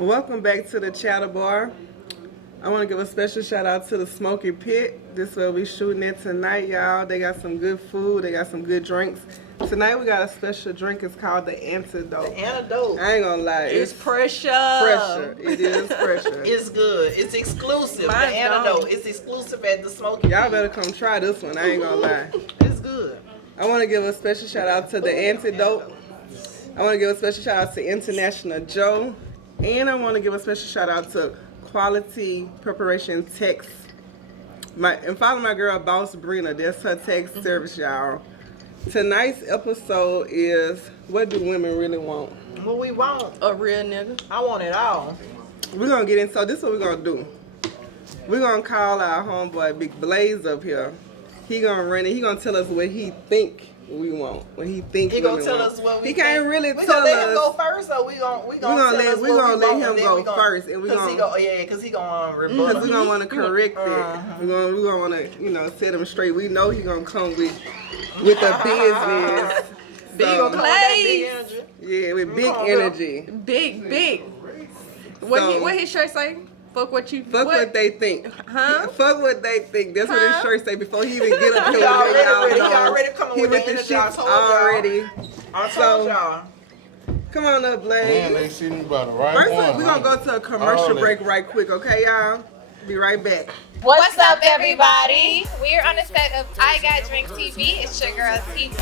Welcome back to the Chatter Bar. I want to give a special shout out to the Smoky Pit. This is where we shooting at tonight, y'all. They got some good food. They got some good drinks. Tonight we got a special drink. It's called the Antidote. The Antidote. I ain't gonna lie. It's pressure. Pressure. It is pressure. It's good. It's exclusive. The Antidote. It's exclusive at the Smoky Pit. Y'all better come try this one. I ain't gonna lie. It's good. I want to give a special shout out to the Antidote. I want to give a special shout out to International Joe. And I want to give a special shout out to Quality Preparation Text. And follow my girl Boss Brina. That's her text service, y'all. Tonight's episode is, what do women really want? What we want? A real nigga. I want it all. We're going to get in. So this is what we're going to do. We're going to call our homeboy Big Blaze up here. He going to run it. He going to tell us what he think we want. What he think he gonna tell us what we He can't really tell us. We gonna let him go first, or we gonna let him go first, and we gonna because he gonna rebuttal. Because we gonna want to correct it. We gonna want to set him straight. We know he gonna come with the business. Big Blaze. Yeah, with big energy. Big. What his shirt say? Fuck what you. Fuck what they think. Huh? Fuck what they think. That's what his shirt say before he even get up here. He already coming with the shit energy. already. I told y'all. Come on up, Blaze. Man, they see me by the right First, one. we're going to go to a commercial break right quick, okay, y'all? Be right back. What's up, everybody? We're on the set of I Got Drinks TV. It's your girl T10.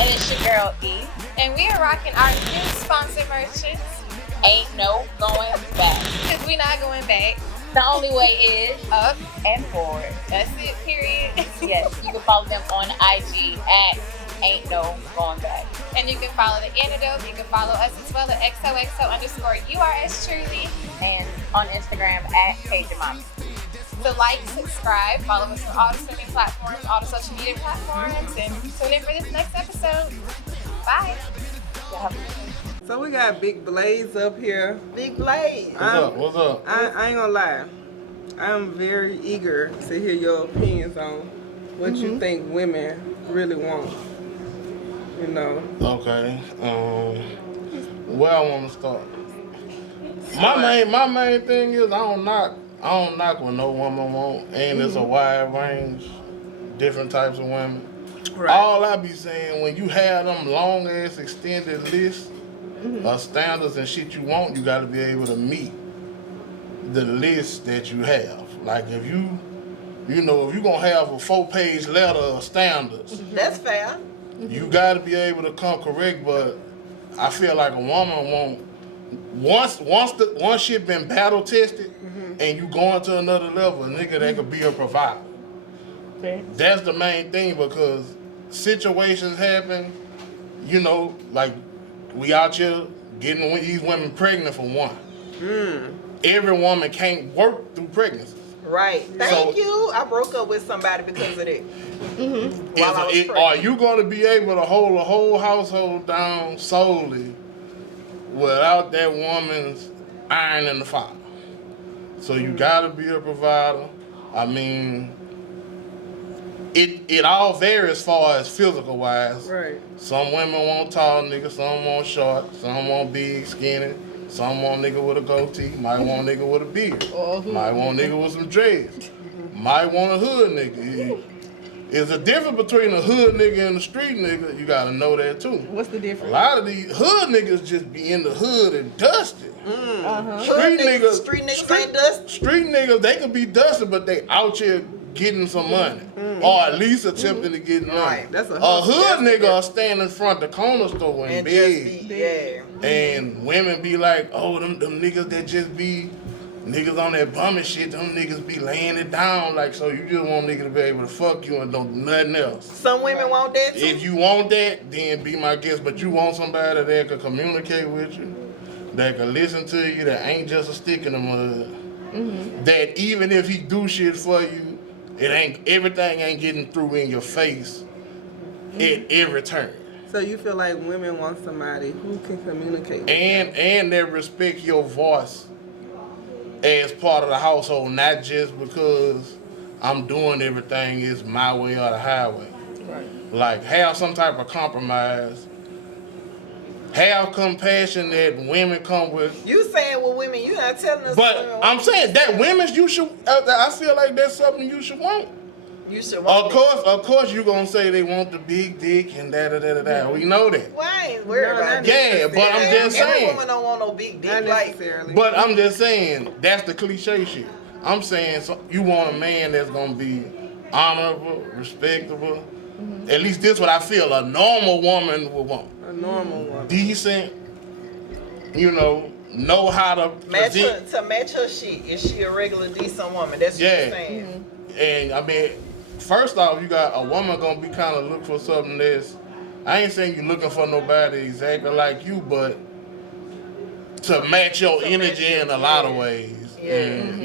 And it's your girl E. And we are rocking our new sponsor merchants. Ain't no going back. Because we not going back. The only way is Up and forward. That's it, period. Yes, you can follow them on IG at Ain't No Going Back. And you can follow the Antidote. You can follow us as well at XOXO_URS Truly. And on Instagram at PageMom. So like, subscribe, follow us on all the streaming platforms, all the social media platforms, and tune in for this next episode. Bye. So we got Big Blaze up here. Big Blaze. What's up? I ain't gonna lie. I'm very eager to hear your opinions on what you think women really want. You know. Okay. Where I want to start? My main thing is I don't knock what no woman want, and it's a wide range, different types of women. Right. All I be saying, when you have them long ass extended lists of standards and shit you want, you got to be able to meet the list that you have. Like if if you gonna have a 4-page letter of standards, That's fair. you got to be able to come correct. But I feel like a woman won't. Once shit been battle tested, and you going to another level, a nigga that could be a provider. Okay. That's the main thing, because situations happen, like we out here getting these women pregnant for one. Every woman can't work through pregnancy. Right. Thank you. I broke up with somebody because of that. While I was pregnant. Are you going to be able to hold a whole household down solely without that woman's iron in the fire? So you got to be a provider. I mean, it all varies as far as physical wise. Right. Some women want tall niggas, some want short, some want big, skinny, some want nigga with a goatee, might want nigga with a beard, might want nigga with some dreads, might want a hood nigga. There's a difference between a hood nigga and a street nigga. You gotta know that too. What's the difference? A lot of these hood niggas just be in the hood and dusty. Street niggas ain't dusty. Street niggas, they could be dusty, but they out here getting some money, or at least attempting to get money. Right, that's a hood nigga will stand in front of the corner store and beg, Yeah. and women be like, oh, them niggas that just be niggas on that bumming shit, them niggas be laying it down, like, so you just want nigga to be able to fuck you and don't do nothing else. Some women want that too. If you want that, then be my guest, but you want somebody that can communicate with you, that can listen to you, that ain't just a stick in the mud, that even if he do shit for you, everything ain't getting through in your face at every turn. So you feel like women want somebody who can communicate with And that respect your voice as part of the household, not just because I'm doing everything is my way or the highway. Right. Like, have some type of compromise. have compassion that women come with. You saying with women, you not telling us. But I'm saying that women, you should. I feel like that's something you should want. You should want. Of course, you gonna say they want the big dick and da. We know that. Well, I ain't worried about that. Yeah, but I'm just Every saying. woman don't want no big dick. Not Like, necessarily. But I'm just saying that's the cliche shit. I'm saying you want a man that's gonna be honorable, respectable. At least this what I feel a normal woman would want. A normal woman. Decent, know how to present. to match her shit. Is she a regular decent woman? That's what you're saying. And I mean, first off, you got a woman gonna be kind of looking for something that's. I ain't saying you're looking for nobody exactly like you, but to match your energy in a lot of ways. Yeah. And,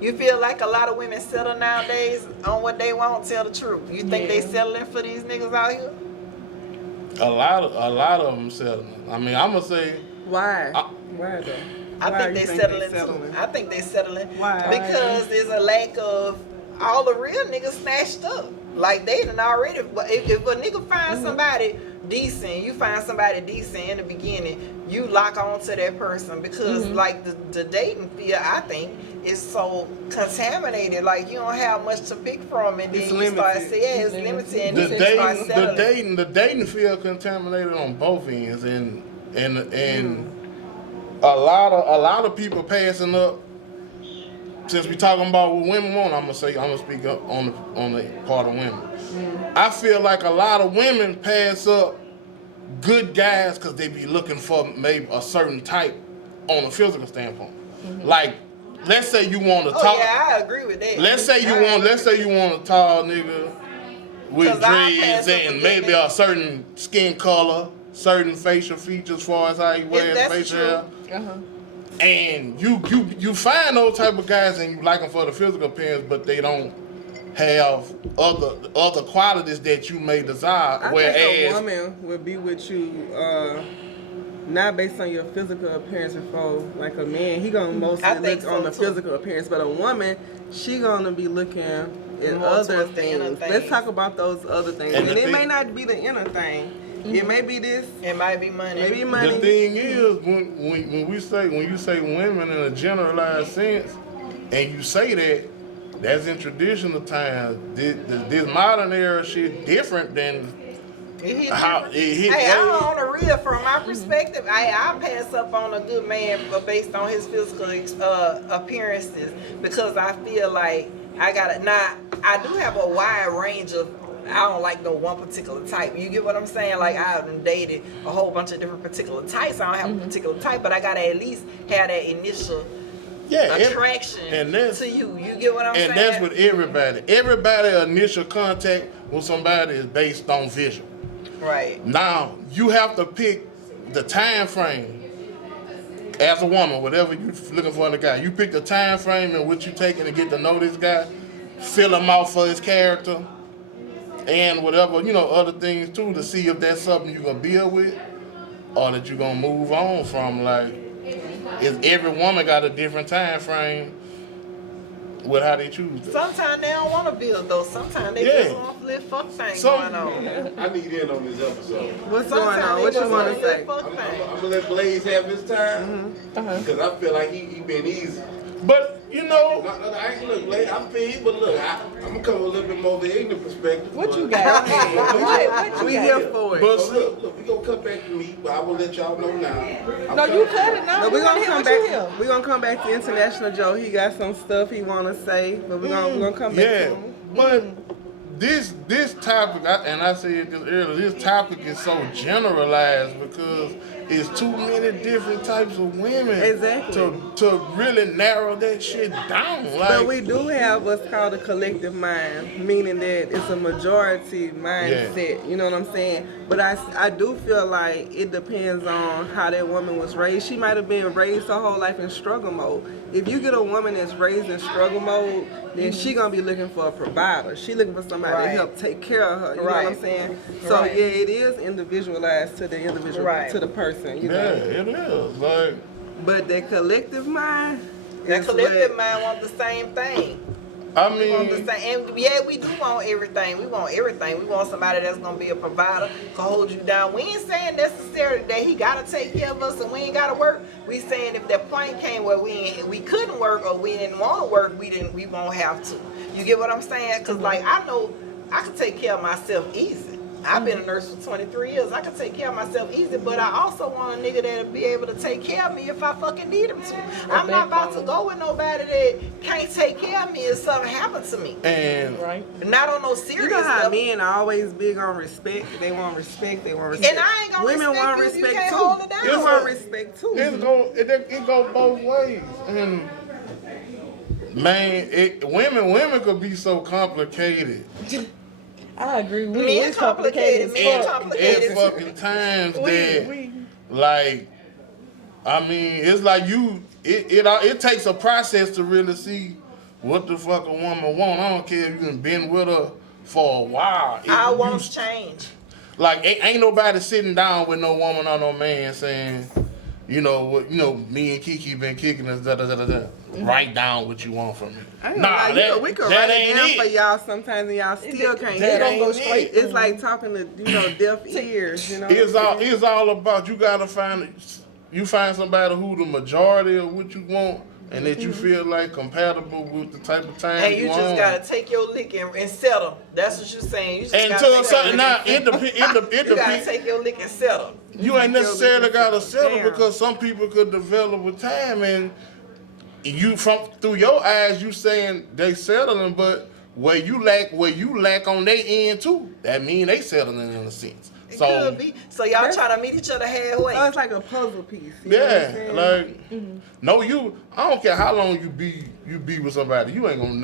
You feel like a lot of women settle nowadays on what they want? Tell the truth. You think they settling for these niggas out here? a lot of them settling. I mean, I'm gonna say. Why? Why though? I Why think you they think settling too. I think they settling. Why? Because there's a lack of all the real niggas snatched up. Like they done already. If a nigga find somebody decent, you find somebody decent in the beginning, you lock on to that person because like the dating field, I think, is so contaminated. Like you don't have much to pick from, and then It's you start limited. saying it's limited, and The you start settling. dating field contaminated on both ends, and a lot of people passing up. Since we talking about what women want, I'm gonna speak up on the part of women. I feel like a lot of women pass up good guys because they be looking for maybe a certain type on a physical standpoint. Like, let's say you want to talk. Oh yeah, I agree with that. Let's say you want a tall nigga with 'Cause I dreads pass up and a maybe good a certain skin color, certain facial features as far as how he wears that's facial true. hair. And you find those type of guys and you like them for the physical appearance, but they don't have other qualities that you may desire. I Whereas think a woman would be with you not based on your physical appearance before, like a man, he gonna mostly I think look on so, the too. physical appearance, but a woman, she gonna be looking at More other towards the inner things. things. Let's talk about those other things. And And, the it may thing- not be the inner thing. It may be this, It might be money. maybe money. the thing is, when you say women in a generalized sense, and you say that, that's in traditional times. This modern era shit different than It hit how it hit. Hey, I'm on the real from my perspective. I pass up on a good man based on his physical appearances because I feel like I do have a wide range of. I don't like no one particular type. You get what I'm saying? Like I've dated a whole bunch of different particular types. I don't have a particular type, but I gotta at least have that initial attraction to you. You get what I'm saying? And that's with everybody. Everybody initial contact with somebody is based on vision. Right. Now you have to pick the time frame. As a woman, whatever you're looking for in a guy, you pick the time frame in which you're taking to get to know this guy, fill him out for his character, and whatever, other things too, to see if that's something you're gonna build with or that you're gonna move on from. Like, is every woman got a different time frame with how they choose it? Sometimes they don't want to build though. Sometimes they just want to live fuck thing going on. I need in on this episode. What's going on? Sometimes What they you just want wanna to say? live fuck I'm thing. gonna let Blaze have his time because I feel like he been easy. But No, I ain't look, Blaze. I feel you, but look, I'm gonna come with a little bit more of the ignorant perspective. What but- you got? We here for it. but So look, we gonna come back to me, but I will let y'all know now. No, you cut it now. No, We we're want gonna to hear come what you back. hear. We're gonna come back to International Joe. He got some stuff he wanna say, but we're gonna come back to yeah, him. but this topic, and I said this earlier, this topic is so generalized because it's too many different types of women. Exactly. To really narrow that shit down. Like, But we do have what's called a collective mind, meaning that it's a majority mindset. You know what I'm saying? But I do feel like it depends on how that woman was raised. She might have been raised her whole life in struggle mode. If you get a woman that's raised in struggle mode, then she gonna be looking for a provider. She looking for somebody to help take care of her. You know what I'm saying? So Right. yeah, it is individualized to the individual, to the person. You yeah, know. it is. Like, But that collective mind. That is collective what- mind want the same thing. I We want the mean, same, and yeah, we do want everything. We want everything. We want somebody that's gonna be a provider, can hold you down. We ain't saying necessarily that he gotta take care of us and we ain't gotta work. We saying if that point came where we couldn't work or we didn't want to work, we won't have to. You get what I'm saying? Cause like I know I can take care of myself easy. I've been a nurse for 23 years. I can take care of myself easy, but I also want a nigga that'll be able to take care of me if I fucking need him to. I'm not about to go with nobody that can't take care of me if something happens to me. and Not on no serious You know how level. men are always big on respect. They want respect. They want respect. And I ain't gonna Women respect want you if you respect can't too. hold it down. You want respect too. it go both ways. And man, women could be so complicated. I agree. We Men is complicated. complicated, men as fuck. complicated. At fucking times that, We like, I mean, it's like it takes a process to really see what the fuck a woman want. I don't care if you done been with her for a while. Our wants change. Like, ain't nobody sitting down with no woman or no man saying, you know, me and Kiki been kicking us, da da da da da. Write down what you want from me. I ain't gonna lie, we could write it down for y'all sometimes and y'all still can't They hear don't go it. straight. It's like talking to, deaf ears, you know. It's all about you gotta find somebody who the majority of what you want and that you feel like compatible with the type of time And you just on. gotta take your lick and settle. That's what you're saying. You just And gotta to take a certain your now, lick it You gotta depends. take your lick and settle. You ain't necessarily gotta settle Damn. because some people could develop with time, and you through your eyes you saying they settling, but where you lack on their end too. That mean they settling in a sense. It So could be. So y'all trying to meet each other halfway. Oh, it's like a puzzle piece. You know what I'm yeah, saying? like no, I don't care how long you be with somebody. You ain't gonna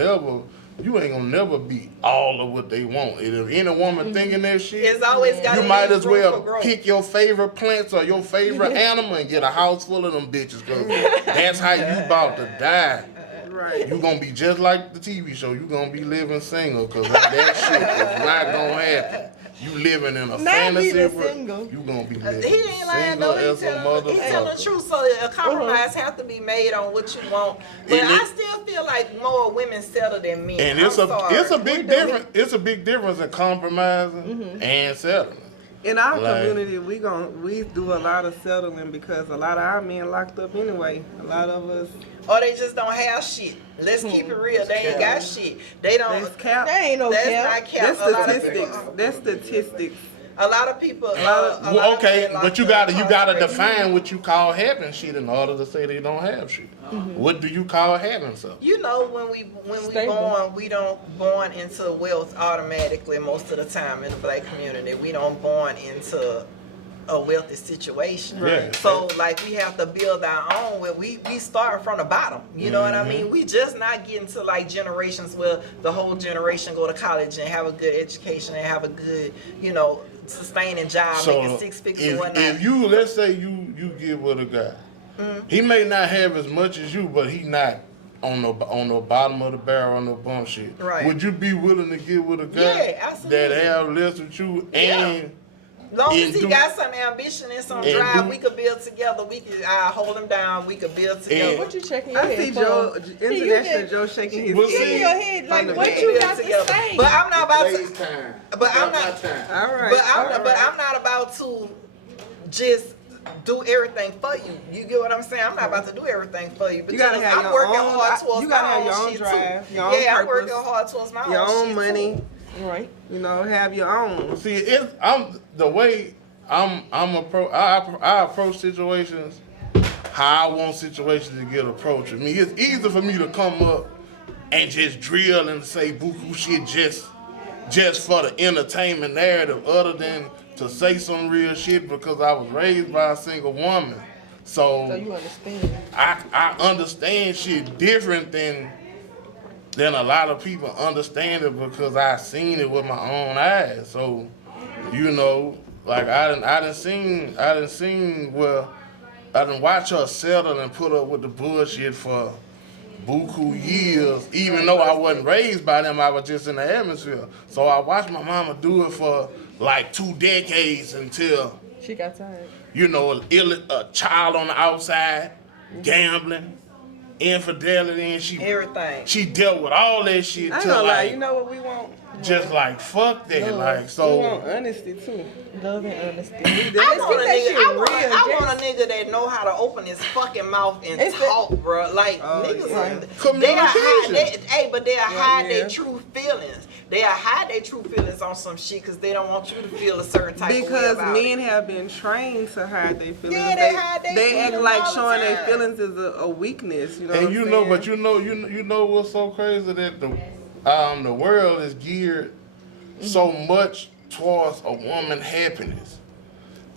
never be all of what they want. If any woman thinking that shit, It's always gotta you might leave as room for well growth. pick your favorite plants or your favorite animal and get a house full of them bitches. Cause that's how you about to die. Right. You gonna be just like the TV show. You gonna be living single. Cause that shit is not gonna happen. You living in a fantasy living world. single. You gonna be He living ain't lying single though. as a He telling the motherfucker. truth. So a compromise have to be made on what you want. But And I still feel like more women settle than men. And I'm it's sorry. a big difference. It's a big difference in compromising and settling. In our Like- community, we do a lot of settling because a lot of our men locked up anyway. A lot of us, Or they just don't have shit. Let's keep it real. They ain't got shit. They don't. that's cap. That ain't no That's cap. not cap. That's A lot of statistics. people- That's statistics. A lot of people. Well, okay, but you gotta define what you call having shit in order to say they don't have shit. What do you call having something? You know, when we Stable. born, we don't born into wealth automatically. Most of the time in the black community, we don't born into a wealthy situation. Right. So like we have to build our own. Where we start from the bottom. You know what I mean? We just not getting to like generations where the whole generation go to college and have a good education and have a good, sustaining job, making six figures and whatnot. if you let's say you get with a guy, he may not have as much as you, but he not on the bottom of the barrel on no bum shit. Right. Would you be willing to get with a guy Yeah, absolutely. that have less with you and Long as and he do- got some ambition and some and drive, do- we could build together. I hold him down. We could build together. And- What you checking your I head see for? Joe, See, you International been- Joe shaking his Well, head. see, in your head, like from the what back. you build got to together. say? But I'm not about Ladies' to. time. But I'm Not not. my time. All right. But all I'm not about to just do everything for you. You get what I'm saying? I'm not about to do everything for you. Because gotta have I'm your working own- hard towards you gotta my have own your own shit drive, too. your own Yeah, I'm purpose, working hard towards my Your own own shit money, too. Right. have your own. see I'm the way I approach situations how I want situations to get approached. I mean, it's easy for me to come up and just drill and say buku shit just for the entertainment narrative, other than to say some real shit because I was raised by a single woman. So you understand. I understand shit different than a lot of people understand it because I seen it with my own eyes. So, like I done seen where I done watch her settle and put up with the bullshit for buku years, even though I wasn't raised by them, I was just in the atmosphere. So I watched my mama do it for like 2 decades until, She got tired. a child on the outside, gambling, infidelity, and Everything. she dealt with all that shit I ain't to gonna lie, like you know what we want? just like fuck that, like We so. want honesty too. Love and honesty. I Let's want a get that nigga. shit I want, real, I want Jess. a nigga that know how to open his fucking mouth and It's talk, bro. Like Oh, niggas, yeah. they are hide. Communication. But they are hide yeah. their true feelings. They are hide their true feelings on some shit because they don't want you to feel a certain type of way Because about men it. have been trained to hide their feelings. Yeah, they hide their they act feelings like all the showing their time. feelings is a weakness. You know And what you I'm know, saying? but you know what's so crazy that the world is geared so much towards a woman's happiness.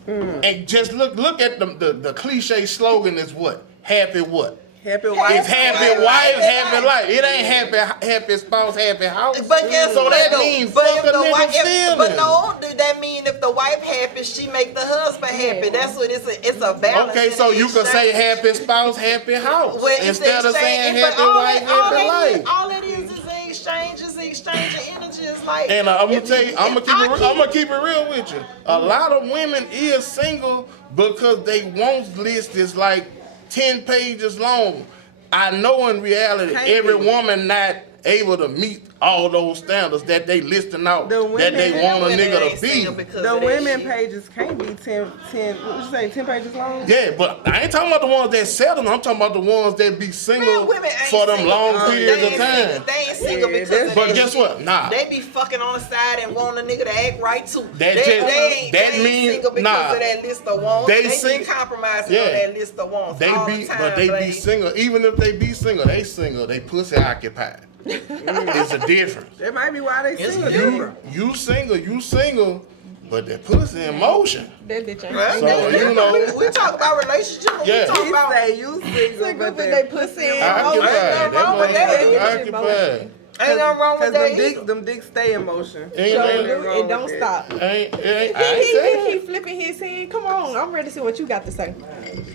And just look at the cliche slogan is what? Happy what? Happy wife. It's happy wife, happy life. It ain't happy spouse, happy house. But guess so what, that though? means But fuck if a the nigga wife, feelings. but no, that mean if the wife happy, she make the husband happy. That's what it's a balance. Okay, in so the you can say exchange. happy spouse, happy house Well, it's instead the of saying exchange, happy but wife, happy life. all it is an exchange. It's an exchange of energy. It's like. And I'm gonna if- tell you, I'm if I gonna keep it real with you. A lot of women is single because they wants list is like 10 pages long. I know in reality, Can't every be. woman not able to meet all those standards that they listing out The that they women- want a women nigga ain't to be. single because The of that women shit. pages can't be 10, what you say, 10 pages long? Yeah, but I ain't talking about the ones that settle. I'm talking about the ones that be single Man, women ain't for them single long because periods they of ain't time. single. They ain't single Yeah, because that's- of But that guess shit. what? Nah. They be fucking on the side and want a nigga to act right too. That they, just- ain't, that they ain't mean- single because nah. of that list of wants. They They sing- be compromising Yeah. on that list of wants They all be, the time. but they be Blake. single. Even if they be single, they single. They pussy occupied. It's a difference. That might be why they It's single. different. You single, but that pussy in motion. That bitch ain't Right? So, you know- we talk about relationships. Yeah. We talk He about say you single, Single, but but they they pussy in Occupied. motion. That wrong with that. motherfucker occupied. ain't nothing wrong with that either. them dicks stay in motion. Ain't So nothing do wrong it don't with stop. I ain't saying. He flipping his head. Come on, I'm ready to see what you got to say.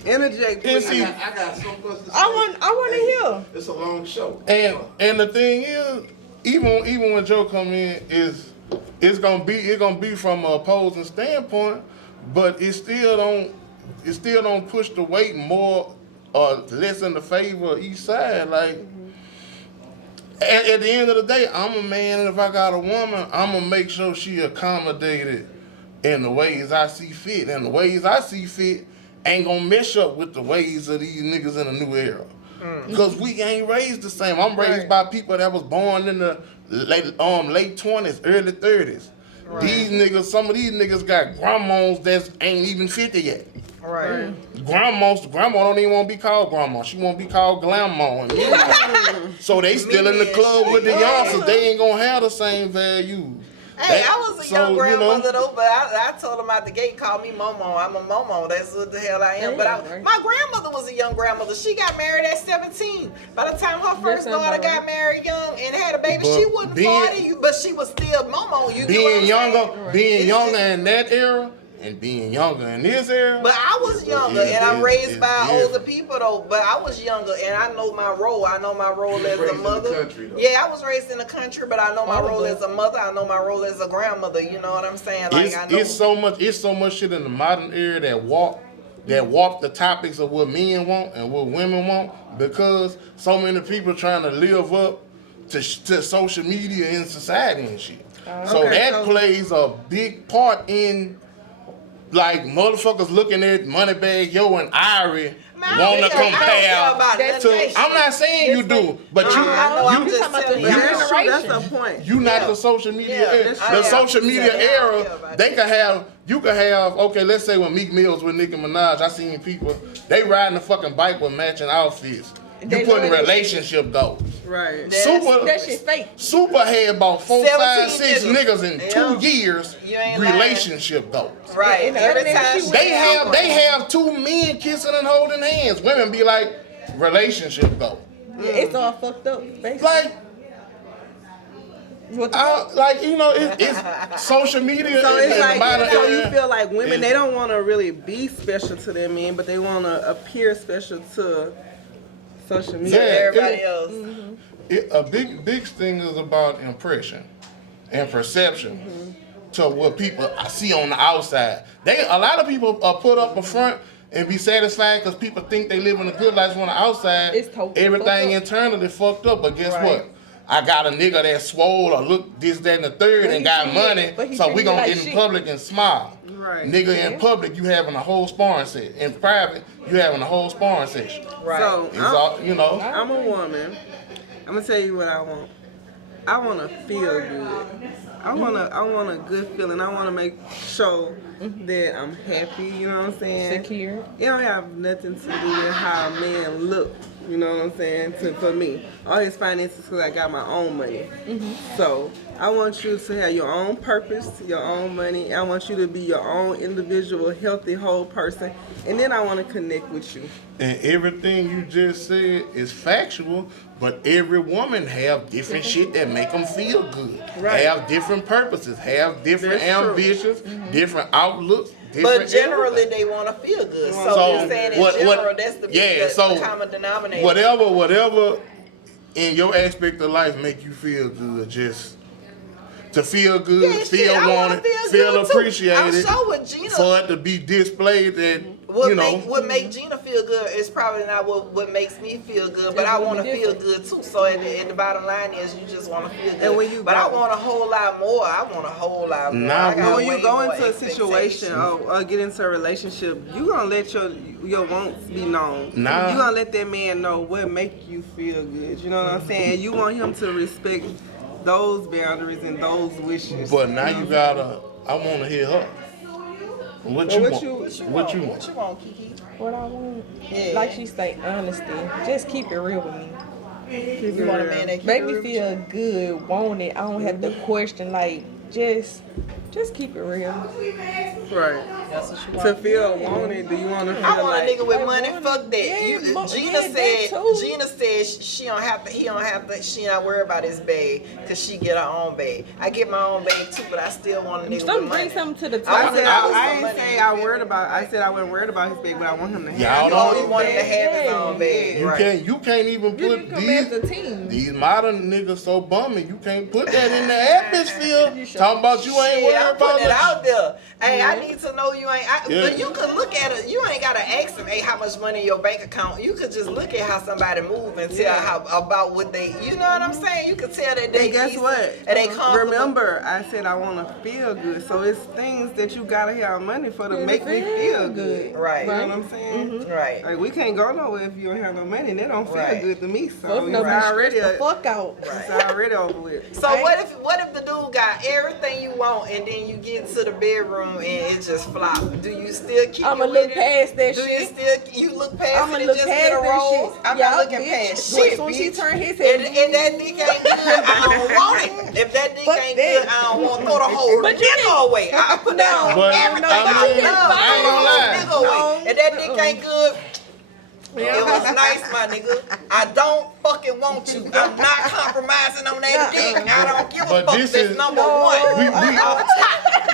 Interject, And please. see, I got so much to say. I want to hear. It's a long show. and the thing is, even when Joe come in, it's gonna be from an opposing standpoint, but it still don't push the weight more or less in the favor of each side. Like at the end of the day, I'm a man, and if I got a woman, I'm gonna make sure she accommodated in the ways I see fit, and the ways I see fit ain't gonna mesh up with the ways of these niggas in the new era. Because we ain't raised the same. I'm raised by people that was born in the late 20s, early 30s. These niggas, some of these niggas got grandmas that ain't even 50 yet. Right. Grandma don't even want to be called grandma. She want to be called grandma. So they still in the club with the youngsters. They ain't gonna have the same values. Hey, I was a young So, grandmother though, but I told him out the gate, call me Momo. I'm a Momo. That's what the hell I am. But my grandmother was a young grandmother. She got married at 17. By the time her first sounds daughter about got right. married young and had a baby, But she wasn't being- 40, but she was still Momo. You get what I'm Being younger, saying? being It's younger just- in that era and being younger in this era. But I was younger, It and I'm is- raised it's by different. older people though. But I was younger, and I know my role. I know my role You as raised a in the mother. country, though. Yeah, I was raised in the country, but I know my All of role us. as a mother. I know my role as a grandmother. You know what I'm saying? Like I know. It's so much shit in the modern era that warp the topics of what men want and what women want, because so many people trying to live up to social media and society and shit. So Okay, that so- plays a big part in like motherfuckers looking at Moneybag Yo and Irie Man, I want to don't care compare. about That's none of fake. that I'm not saying you do, but I know, I'm you just talking about telling the you. But that's true, generation. that's a point. you not Yeah. the social media Yeah, era. that's The true. social Yeah, media I don't era, care about they could have, you could have, okay, let's say when Meek Mill's with Nicki Minaj, I seen people, they riding a fucking bike with matching outfits. You They putting love that relationship goals. Right. That shit fake. Super had about 4, 5, 6 17 niggas in Yeah. 2 years You ain't lying. relationship goals. Right. And the Every other nigga time she she They went out, have 2 men kissing and holding hands. Women be like, relationship goals. Yeah, it's all fucked up. Basically. Like, What the it's social media. So in it's the like, modern so era. you feel like women, is- they don't want to really be special to their men, but they want to appear special to social media. Yeah. everybody it- else. A big thing is about impression and perception to what people see on the outside. A lot of people are put up a front and be satisfied because people think they living a good life on the outside. It's totally everything fucked up. internally fucked up. But guess Right. what? I got a nigga that's swole or look this, that, and the third But and he got treat money, it- but he so treat we it gonna like get in shit. public and smile. Right. Nigga, in Yeah. public, you having a whole sparring set. In private, you having a whole sparring session. Right. So It's all, you know. I'm a woman. I'm gonna tell you what I want. I want to feel good. I want a good feeling. I want to make sure that I'm happy. You know what I'm saying? Secure. It don't have nothing to do with how a man look. You know what I'm saying? For me, all his finances, because I got my own money. So I want you to have your own purpose, your own money. I want you to be your own individual, healthy, whole person. And then I want to connect with you. And everything you just said is factual, but every woman have different shit that make them feel good. Right. Have different purposes, have different That's true. ambitions, different outlooks, different But generally, everything. they want to feel good. So, So, you're saying in what- general, that's the, the common denominator. whatever in your aspect of life make you feel good, just to feel good, Yeah, shit, feel I wanna wanted, feel feel good, too. appreciated, I'm sure with Gina- for it to be displayed that, What you know. what make Gina feel good is probably not what makes me feel good, but It's I gonna want to be feel different. good too. So at the bottom line is you just want to feel good. And when you but I go- want a whole lot more. I want a whole lot more. Nah, I got When you way go more into a situation expectations. or get into a relationship, you gonna let your wants be known. Nah. You gonna let that man know what make you feel good. You know what I'm saying? You want him to respect those boundaries and those wishes. But now you gotta, I want to hear her. What So you what want? you- What you want? What you want, Kiki? What I want, Yeah. like she say, honesty. Just keep it real with me. You want a man that Make keep me it real feel good, want it. I don't have to question. Like, just keep it real. Right. That's what you To want. feel wanted, do you want to feel I want like? a nigga with I money. want Fuck it. that. Yeah, Gina yeah, said. that too. Gina said she don't have to. He don't have to. She not worry about his bag because she get her own bag. I get my own bag too, but I still want a nigga Some with bring money. something to the I I table. said want I some ain't money, say you I feel worried me? about. I said I wasn't worried about his bag, but I want him to have. Y'all his don't- Oh, own he wanted to bag. have his own bag. You Right. you can't even You put can come as a team. these modern niggas so bummy. You can't put that in the atmosphere. Talking about you ain't Shit, worried I about put it that. out there. Hey, I need to know you ain't. Yeah. But you could look at it. You ain't gotta ask them, hey, how much money in your bank account. You could just look at how somebody move and tell how about what they. You know what I'm saying? You could tell that they. And guess decent what? And they comfortable. Remember, I said I want to feel good. So it's things that you gotta have money for to make me feel good. Right. You know what I'm saying? Right. Like we can't go nowhere if you don't have no money. That don't feel Right. good to me. So Both it's know already the fuck out. it's already over with. So what if the dude got everything you want and then you get to the bedroom and it just flop? Do you still keep I'ma it look with past that Do shit. you still you look past I'ma it and look just past get a that roll? shit. I'm Yeah, not looking bitch. past As shit, soon as he bitch. turn his head, And that dick ain't good, I don't want it. If that dick Fuck ain't that. good, I don't want throw the whole But you dick away. I put that on But, everything. I mean, I ain't gonna lie. Dick away. If that dick ain't good, it was nice, my nigga. I don't fucking want you. I'm not compromising on that dick. I don't give a But fuck. this That's is- number one.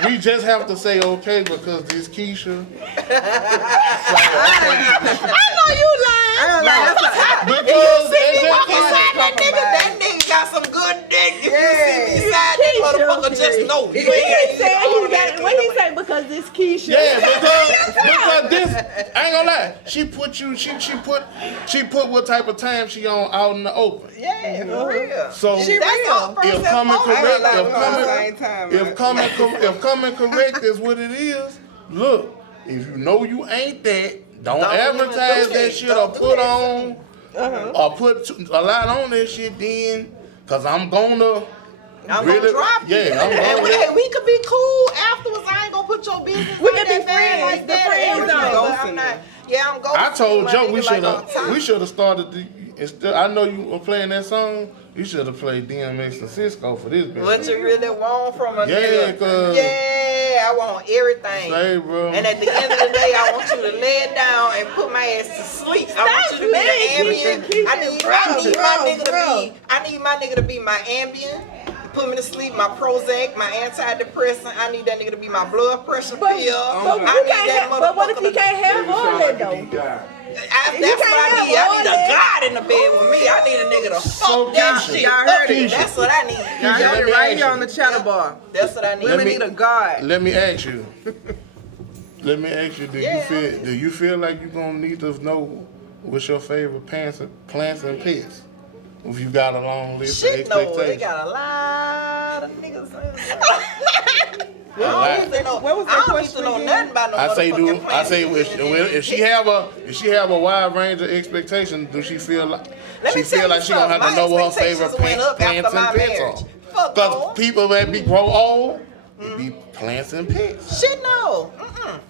We just have to say okay because this Keisha. I know you lying. I don't know. That's a, If you Because see me it's walk just- beside that nigga got some good dick. If you see me beside that motherfucker, just know. You ain't He said he got. automatically What he know. say? Because this Keisha. Yeah, because this I ain't gonna lie. She put what type of time she on out in the open. Yeah, for real. So That's all first if and coming foremost. correct, I ain't gonna lie, we on the same time, if coming correct is what it is, look, if you know you ain't that, don't Don't advertise even do that that. shit Don't or do put that. on or put a lot on that shit then, cause I'm gonna I'm really, gonna drop you. yeah, I'm And gonna. hey, we could be cool afterwards. I ain't gonna put your business We out can that be bad friends, like the that. friend Everything, zone. but I'm not. Yeah, I'm going. I told Joe we should on have top. started the. Instead, I know you were playing that song. You should have played DMX and Cisco for this bitch. What you really want from a Yeah, nigga? 'cause- Yeah, I want everything. Say, bro. And at the end of the day, I want you to lay it down and put my ass to sleep. I want you to be man, the ambient. keep it I need bro, my nigga to be my ambient. Put me to sleep, my Prozac, my antidepressant. I need that nigga to be my blood pressure But, pill. but, you I need can't that have, but what if motherfucker you to- can't have all that though? That's You what can't I have need. I all need that. a God in the bed with me. I need a nigga to So fuck that Keisha, shit. y'all heard it. That's what I need. I Let heard me it right ask here you. on the chatter bar. That's what I need. Women me- need a God. Let me ask you. Let me ask you, do you feel like you're gonna need to know what's your favorite plants and pets? If you got a long list of Shit, no, expectations. they got a lot of niggas. What was I that don't need to question know again? nothing about no I say, motherfucking if she have a wide range of expectations, do she feel like Let me tell you she gonna have to something. know My what her favorite expectations went up plants after and my pets marriage. are? Fuck Because no. people that grow old, it be plants and pets. Shit, no.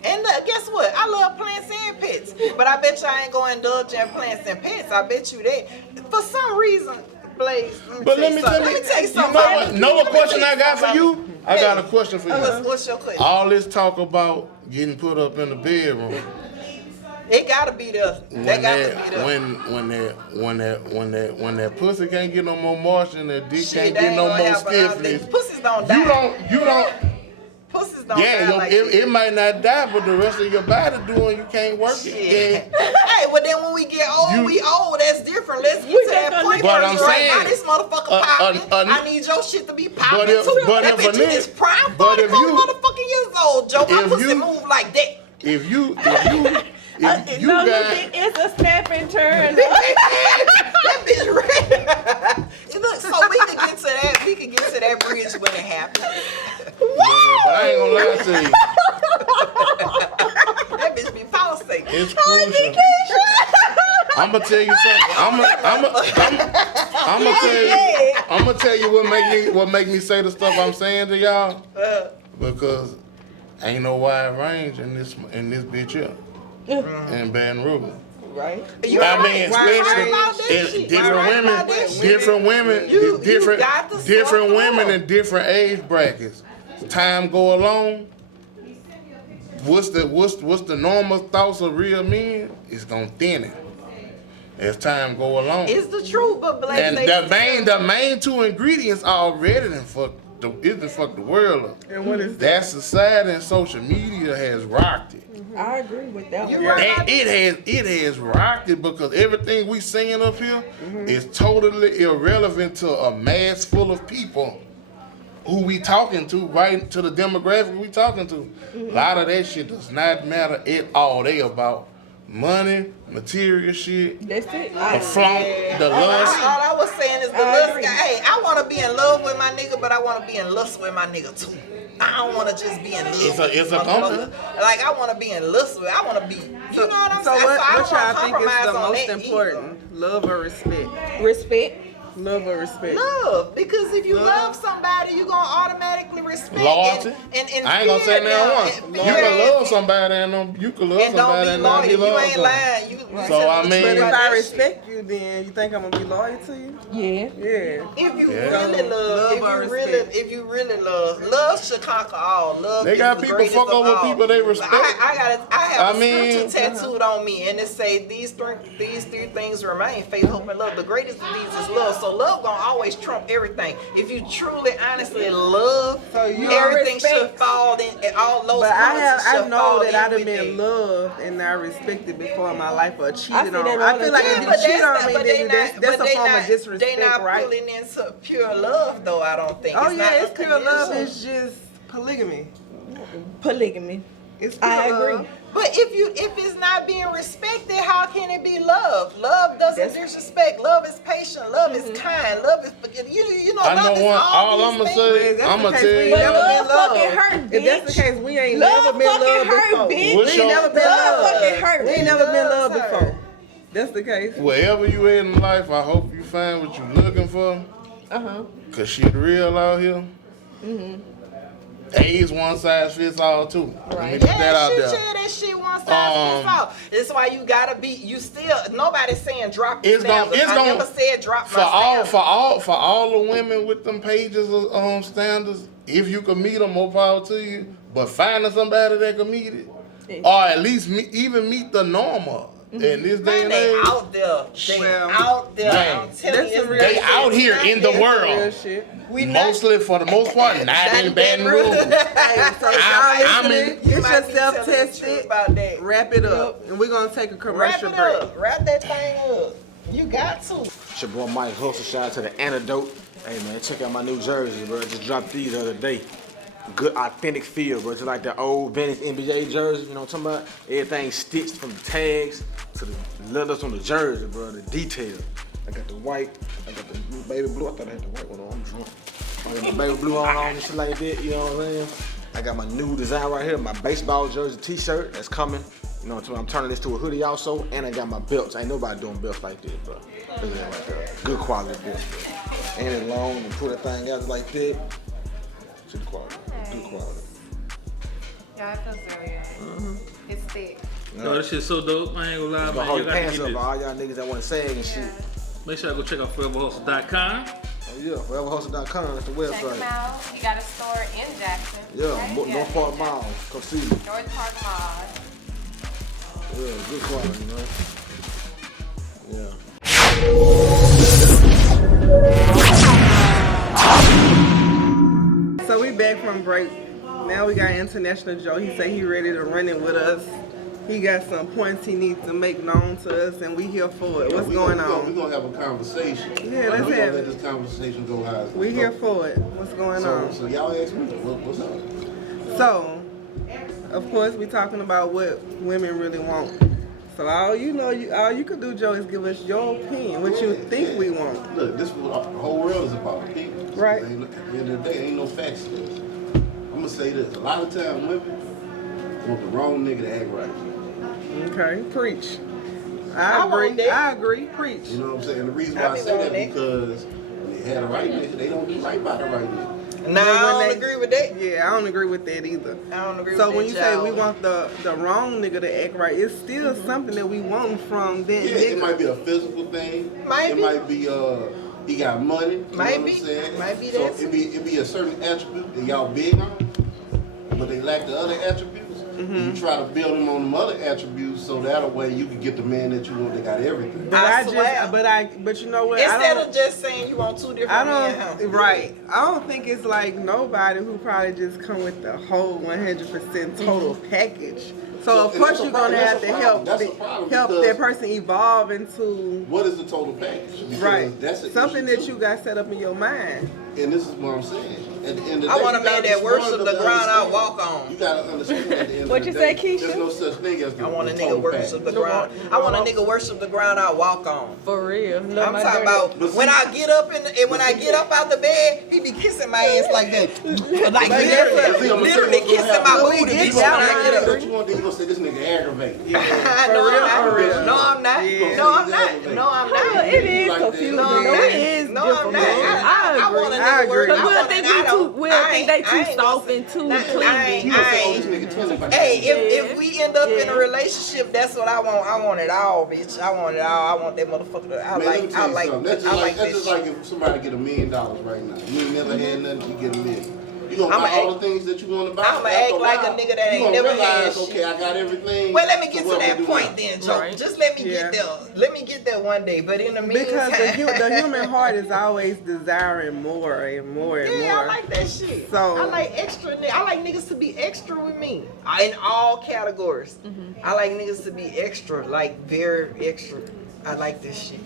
And guess what? I love plants and pets. But I bet you I ain't going to indulge in plants and pets. I bet you that. For some reason, Blaze, let me tell you something. Know what question I got for you? I got a question for you. What's your question? All this talk about getting put up in the bedroom. It gotta be there. That gotta be there. When that pussy can't get no more moisture and that dick Shit, can't get no more happen all day. stiffness. Pussies don't die. You don't. Pussies don't Yeah, die like it might not die, but the rest of your body doing, you can't work it. Shit. Yeah. Hey, well then when we get old, we old. That's different. Let's get to that point But first. I'm Right saying, now, this motherfucker popping. I need your shit to be popping too. That bitch is prime 44 motherfucking years old, Joe. My pussy move like that. If you no, got, it's a snap and turn. That bitch ready. Look, so we can get to that. We can get to that bridge when it happens. yeah, but I ain't gonna lie to you. That bitch be pulsating. It's crucial. I'm gonna tell you something. I'm gonna tell you what make me say the stuff I'm saying to y'all. Because ain't no wide range in this bitch here. In Baton Rouge. Right. I mean, especially different women in different age brackets. As time go along, what's the normal thoughts of real men? It's gonna thin it as time go along. It's the truth, but Blaze, and the main two ingredients already done fuck the world up. And what is that? That society and social media has rocked it. I agree with that one. And it has rocked it because everything we seeing up here is totally irrelevant to a mass full of people who we talking to, right to the demographic we talking to. A lot of that shit does not matter at all. They about money, material shit, That's it. the flaunt, the lust. All I was saying is the lust guy. Hey, I want to be in love with my nigga, but I want to be in lust with my nigga too. I don't want to just be in love. It's a company. Like I want to be in lust with. I want to be. You know what I'm So saying? what I y'all don't think wanna is the compromise on most that important? Love or respect? Respect. Love or respect? Love, because if you love somebody, you gonna automatically respect. Loyalty. And I ain't gonna say that one. You can love somebody and you can love and somebody and not be loyal. You loyal. ain't lying. You, So, I mean- But if about I that respect you, then you think I'm gonna be loyal to you? Yeah. Yeah. If you Yeah. really love, if you really love should conquer all. Love They is got the people greatest fuck of over all. people they respect. I have I a mean- scripture tattooed on me, and it say these three things remain: faith, hope, and love. The greatest of these is love. So love gonna always trump everything. If you truly, honestly love, So you everything respect. should fall in. And all those But qualities I should know fall that in I've with been it. loved and not respected before in my life or I cheated see on. that I all feel the like time. if Yeah, you but cheat on me, but then that's a form of They disrespect, not right? pulling into pure love, though. I don't think. Oh It's yeah, not it's pure love. unconditional. It's just polygamy. Polygamy. It's pure I agree. love. But if it's not being respected, how can it be love? Love doesn't disrespect. Love is patient. Love is kind. Love is you know. I love know is one. all All these I'm gonna things. say, If that's I'm the gonna case, tell we you. ain't never Love been fucking loved. hurt, If that's the bitch. case, we ain't Love never been fucking loved hurt, before. bitch. What's We your- ain't never been Love loved. fucking hurt. We ain't It never been does loved hurt. before. That's the case. Wherever you at in life, I hope you find what you looking for. Cause shit real out here. Ain't one size fits all too. Let me put that out there. That shit one size fits all. That's why you gotta be. You still. Nobody's saying drop your standards. I never said drop my standards. For all the women with them pages of standards, if you can meet them, more power to you. But finding somebody that can meet it, or at least even meet the normal in this day Man, and they age. out there. They Well, out there. man, I'm telling that's you, some real They shit. out here in the Real world. shit. We not- Mostly, for the most part, not in Baton Rouge. Hey, so y'all I'm listening, You get might be yourself telling the truth tested, about that. wrap it up, and we're gonna take a Wrap commercial it break. up. Wrap that thing up. You got to. It's your boy Mike Hustle. Shout out to the Antidote. Hey man, check out my new jerseys, bro. Just dropped these the other day. good authentic feel, bro. Just like the old vintage NBA jersey, you know what I'm talking about? Everything stitched from the tags to the letters on the jersey, bro. The detail. I got the white, I got the baby blue. I thought I had the white one on. I'm drunk. I got my baby blue on and shit like that, you know what I'm saying? I got my new design right here, my baseball jersey t-shirt that's coming. You know what I'm saying? I'm turning this to a hoodie also, and I got my belts. Ain't nobody doing belts like this, bro. Look at that right there. Good quality belts, bro. Ain't it long and put that thing out like that. Good quality. Good quality. Yeah, it feels very good. It's thick. Yo, this shit's so dope. I ain't gonna lie, Gonna man. hold You your gotta pants get up, this. all y'all niggas that wanna sag and shit. Make sure I go check out foreverhustle.com. Oh yeah, foreverhustle.com, that's the website. Check them out. You got a store in Jackson. Yeah, right? North Park Mall. Come see me. North Park Mall. Yeah, good quality, man. Yeah. So we back from break. Now we got International Joe. He said he ready to run it with us. He got some points he needs to make known to us, and we here for it. What's going We're on? gonna have a conversation. Yeah, let's We're have gonna let it. this conversation go how it's We gonna here go. for it. What's going on? So y'all ask me, what's up? So, of course, we talking about what women really want. So all you can do, Joe, is give us your opinion, what you think we want. Look, this is what the whole world is about, opinions. Right. At the end of the day, ain't no facts to this. I'm gonna say this: a lot of times women want the wrong nigga to act right. Okay, preach. I I want agree. that. I agree. Preach. You know what I'm saying? The reason why I I be say that wanting that. because when they had a right nigga, they don't do right by the right nigga. Nah, I when don't they- agree with that. Yeah, I don't agree with that either. I don't agree So with when that. you say we y'all. want the wrong nigga to act right, it's still something that we want from that Yeah, it nigga. might be a physical thing. Might it be. might be he got money. You Might know be. what I'm saying? Might be so that it be a certain attribute that y'all big on, but they lack the other attributes. You try to build them on them other attributes so that way you can get the man that you want that got everything. I swear. But you know what? I Instead don't- of just saying you want two different I men, don't, right. I don't think it's like nobody who probably just come with the whole 100% total package. So of and course that's a you're gonna problem. have to That's a help problem. That's a problem help because- that person evolve into What is the total package? Because right that's an something issue that too. you got set up in your mind. And this is what I'm saying. At the end of the I day, want a you man gotta that be worship smart the enough to ground I understand. walk on. You gotta understand at the end What of you the say, day, Keisha? there's no such thing as the I want a the nigga total worship package. the ground. I want a nigga worship the ground I walk on. For real. Love I'm my talking dirty- about But when see- I get up and when I get up out the bed, he be kissing my ass like that, like See, literally, literally kissing my When we booty. get bitch, when down, I get up. What you want to do? You gonna say this nigga aggravated? No, real, I'm for real. not. No, I'm not. Yeah. No, I'm not. No, I'm not. It is Like that. confusing. No, I'm though. not. It is No, I'm difficult. not. I want a agree. nigga I agree. work- Cause I we'll want- think I we don't- we'll I think they ain't- I too ain't soft gonna- and too Nah, clean. I You gonna say, oh, ain't. this nigga tender if I Hey, can't- if we end up in a Yeah. relationship, that's what I want. I want it all, bitch. I want it all. I want that motherfucker. Man, let me I tell you like something. That's I just like that's this just shit. like if somebody get $1 million right now. You ain't never had nothing, you get $1 million. You gonna I'ma buy all act- the things that you want to buy. I'ma After act a like a while, nigga that you ain't gonna never had realize, shit. okay, I got everything. Well, let me get so to what that we do point now? then, Joe. Right. Just let me Yeah. get there. Let me get there one day. But in the meantime, Because the human heart is always desiring more and more and yeah, more. I like that shit. So- I like extra. I like niggas to be extra with me in all categories. I like niggas to be extra, like very extra. I like this shit.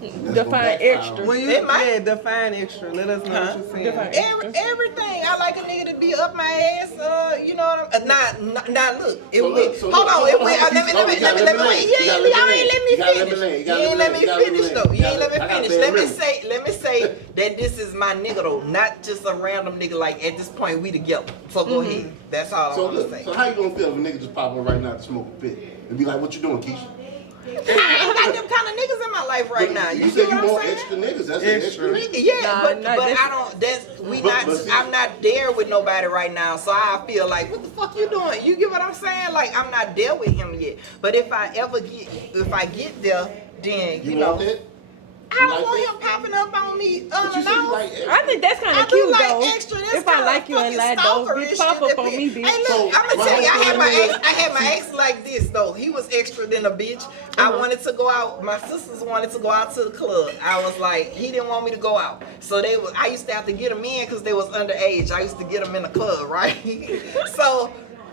That's gonna Define backfire extra. on When you It might- define extra, let us know what you're saying. Define- Everything. I like a nigga to be up my ass. You know what I'm? Not look. It So went. look, so Hold look, on. It hold went. on, Let me. you gotta let me You land. You gotta let me ain't land. let me You gotta let me finish. land. You You gotta ain't let let me me land. You finish gotta though. You ain't let me I gotta finish. bear Let me witness. say that this is my nigga though, not just a random nigga. Like at this point we together. So go ahead. That's all I So want to look, say. so how you gonna feel if a nigga just pop up right now to smoke a pit and be like, "What you doing, Keisha?" I ain't got them kind of niggas in my life right now. You You said see you what I'm want saying? extra niggas. That's an extra nigga. Yeah, Nah, but nah, but that's- I don't. That's we But not. see- I'm not there with nobody right now, so I feel like, what the fuck you doing? You get what I'm saying? Like I'm not there with him yet. But if I get there, then You know. want that? I don't like want that? him popping up on me But you said you like unannounced. extra. I think that's kind I of do cute like though. extra. That's If I kinda like you and fucking like those, stalkerish bitch, pop shit up that on be- me, bitch. Hey, look, So, I'm gonna my tell you, whole thing I had my ex like this though. He was extra than a bitch. I wanted to go out. My sisters wanted to go out to the club. I was like, he didn't want me to go out. So I used to have to get them in because they was underage. I used to get them in the club, right? So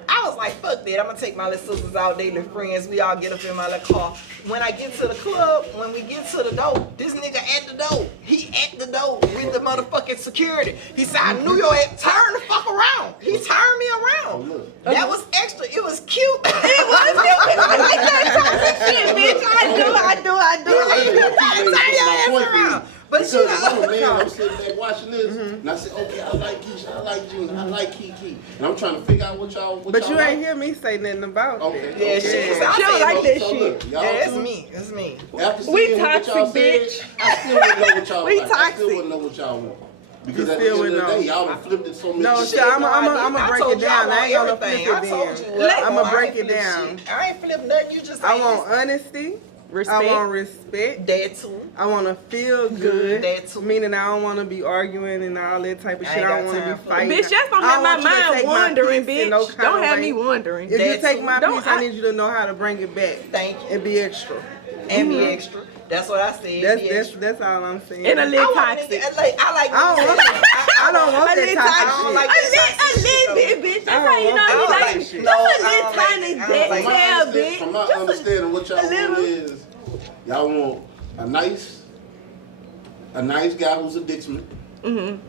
I I was like, fuck that. I'm gonna take my little sisters out, they little friends. We all get up in my little car. When I get to the club, when we get to the door, this nigga at the door. He at the door with the motherfucking security. He said, I knew your ass. Turn the fuck around. He turned me around. That was extra. It was cute. It was cute. I like that toxic shit, bitch. I do. Turn your ass around. But because you I'm a man, know, I'm sitting there watching this, and I said, okay, I like Keisha, I like Gina, I like Kiki, and I'm trying to figure out what y'all. But you like. ain't hear me say nothing about Okay. it. yeah, she don't like that shit. Look, y'all Yeah, it's two, me. It's me. After We seeing what y'all toxic, said, bitch. I still wouldn't know what y'all We like. I still toxic. wouldn't know what y'all want. Because You at the still end of the wouldn't day, know. y'all done flipped it so many No, shit. so I'ma break it down. I ain't gonna flip it then. I'ma break it down. I ain't flip nothing. You just I ain't want honesty. Respect. I want respect. that too. I want to feel good. That too. Meaning I don't want to be arguing and all that type of I shit. ain't I don't got want to time be for fighting. Bitch, that's gonna I have my don't want you to mind take my wandering, peace in no bitch. kind Don't of have way. me wondering. If you That take too. my Don't piece, I I- need you to know how to bring it back. Thank you. And be extra. And be extra. That's what I said. That's all I'm saying. And a I little want toxic. nigga, I like I don't want I don't want A that little toxic toxic. don't shit. like A that toxic little shit, bit, bitch. That's I how you don't know want you that like shit. it. No, Just a I little don't like tiny that. I don't like detail, that. bitch. From my Just a- understanding, what y'all a little. want is, y'all want a nice guy who's a Dixman.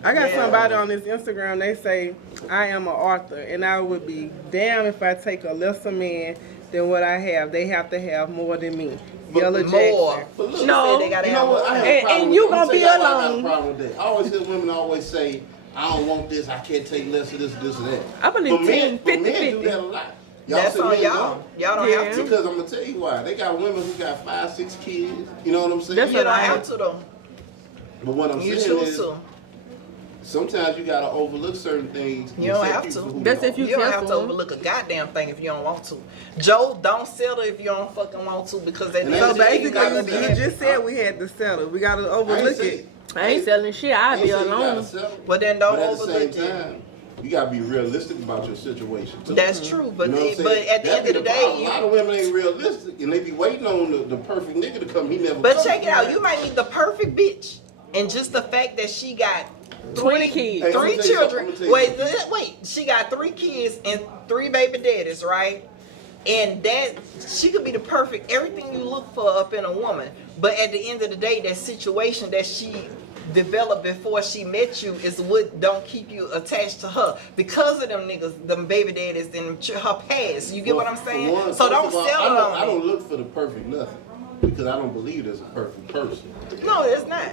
I got Yeah. somebody on this Instagram, they say, I am an author, and I would be damned if I take a lesser man than what I have. They have to have more than me. Yellow More. Jackson. But look, No. They gotta you have know what? I have a And- problem and with you that. gonna I'ma be tell y'all why I got alone. a problem with that. I always hear women always say, I don't want this, I can't take less of this, this, and that. I believe But men, 10, 50, do that a lot. That's say on men y'all. don't. Y'all don't Yeah. have to. Because I'm gonna tell you why. They got women who got 5, 6 kids. You know what I'm saying? That's You don't I- have to though. But what I'm You saying choose is, to. sometimes you gotta overlook certain things. You and don't set have people to. who That's they if you You don't have to careful. overlook a goddamn thing if you don't want to. Joe, don't settle if you don't fucking want to because at the And end So of the day, you basically, gotta you be. just said we had to settle. We got to are. I ain't overlook say- it. I ain't selling shit. I'll ain't be say you gotta alone. settle. But then don't But at the overlook same it. time, you gotta be realistic about your situation too. That's true, but You know what I'm but saying? at the That end be of the problem. day, a lot of women ain't realistic, and they be waiting on the perfect nigga to come. He never. but comes. check it out. You might need the perfect bitch, and just the fact that she got 20 kids. Hey, I'ma three tell you children. something, I'ma tell you Wait. She got 3 kids and 3 baby daddies, right? And that she could be the perfect everything you look for up in a woman. But at the end of the day, that situation that she developed before she met you is what don't keep you attached to her because of them niggas, them baby daddies, and her past. You get what I'm For saying? one, So first don't of all, settle on I me. don't look for the perfect nothing because I don't believe there's a perfect person. No, it's not.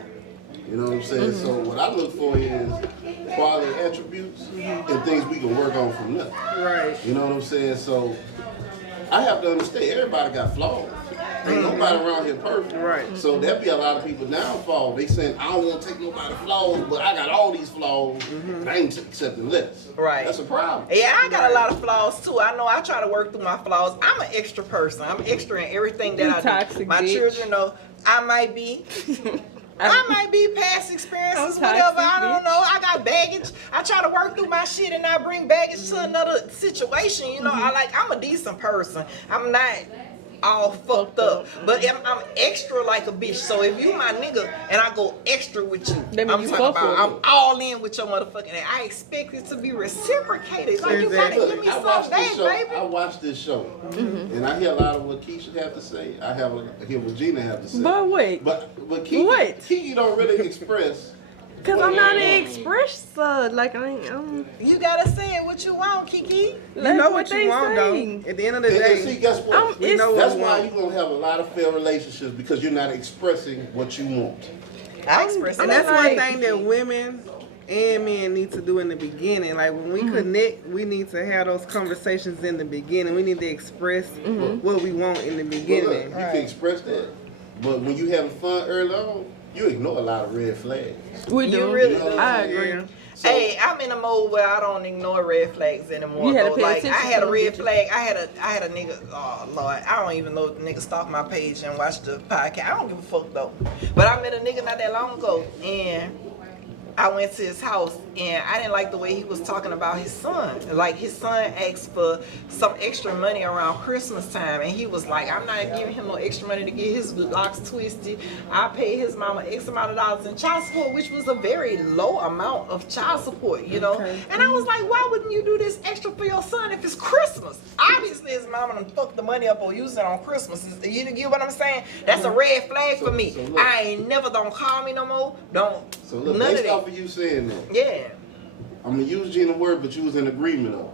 You know what I'm saying? So what I look for is quality attributes and things we can work on from nothing. Right. You know what I'm saying? So I have to understand everybody got flaws. Ain't nobody around here perfect. Right. So there be a lot of people downfall. They saying I don't want to take nobody's flaws, but I got all these flaws. And I ain't accepting less. Right. That's a problem. Yeah, I got a lot of flaws too. I know I try to work through my flaws. I'm an extra person. I'm extra in everything that You I do. toxic My bitch. children know I might be. I might be past experiences, I'm whatever. toxic, I don't bitch. know. I got baggage. I try to work through my shit and not bring baggage to another situation. You know, I'm a decent person. I'm not all fucked up. But I'm extra like a bitch. So if you my nigga and I go extra with you, That mean I'm you talking fuck about with I'm all in with your motherfucking ass. I expect it to be reciprocated. Like you gotta Look, give me I some watched back, this show. baby. I watched this show, and I hear a lot of what Keisha have to say. I hear what Gina have to say. But wait. But Kiki, What? Kiki don't really express. Cause I'm not an expressor. Like I'm You gotta say what you want, Kiki. You Like know what what they you want, say. though. At the end of the And see, day, guess what? we know That's what we why want. you're gonna have a lot of failed relationships because you're not expressing what you want. I express it. And that's like- one thing that women and men need to do in the beginning. Like when we connect, we need to have those conversations in the beginning. We need to express what we want in the But look, beginning. you can express that, but when you having fun early on, you ignore a lot of red flags. we You do. really do. I agree. Yeah. So, Hey, I'm in a mode where I don't ignore red flags anymore. You had to though. pay Like I attention had to a them red bitches. flag. I had a nigga. Oh Lord, I don't even know if the nigga stalked my page and watched the podcast. I don't give a fuck though. But I met a nigga not that long ago, and I went to his house and I didn't like the way he was talking about his son. Like his son asked for some extra money around Christmas time and he was like, I'm not giving him no extra money to get his locks twisted. I paid his mama X amount of dollars in child support, which was a very low amount of child support, you know? Okay. And I was like, why wouldn't you do this extra for your son if it's Christmas? Obviously his mama done fucked the money up or used it on Christmas. You get what I'm saying? That's a red flag for me. So look. I ain't never, don't call me no more. Don't, So look, none of based that. off of you saying that, Yeah. I'm gonna use Gina's word, but you was in agreement of.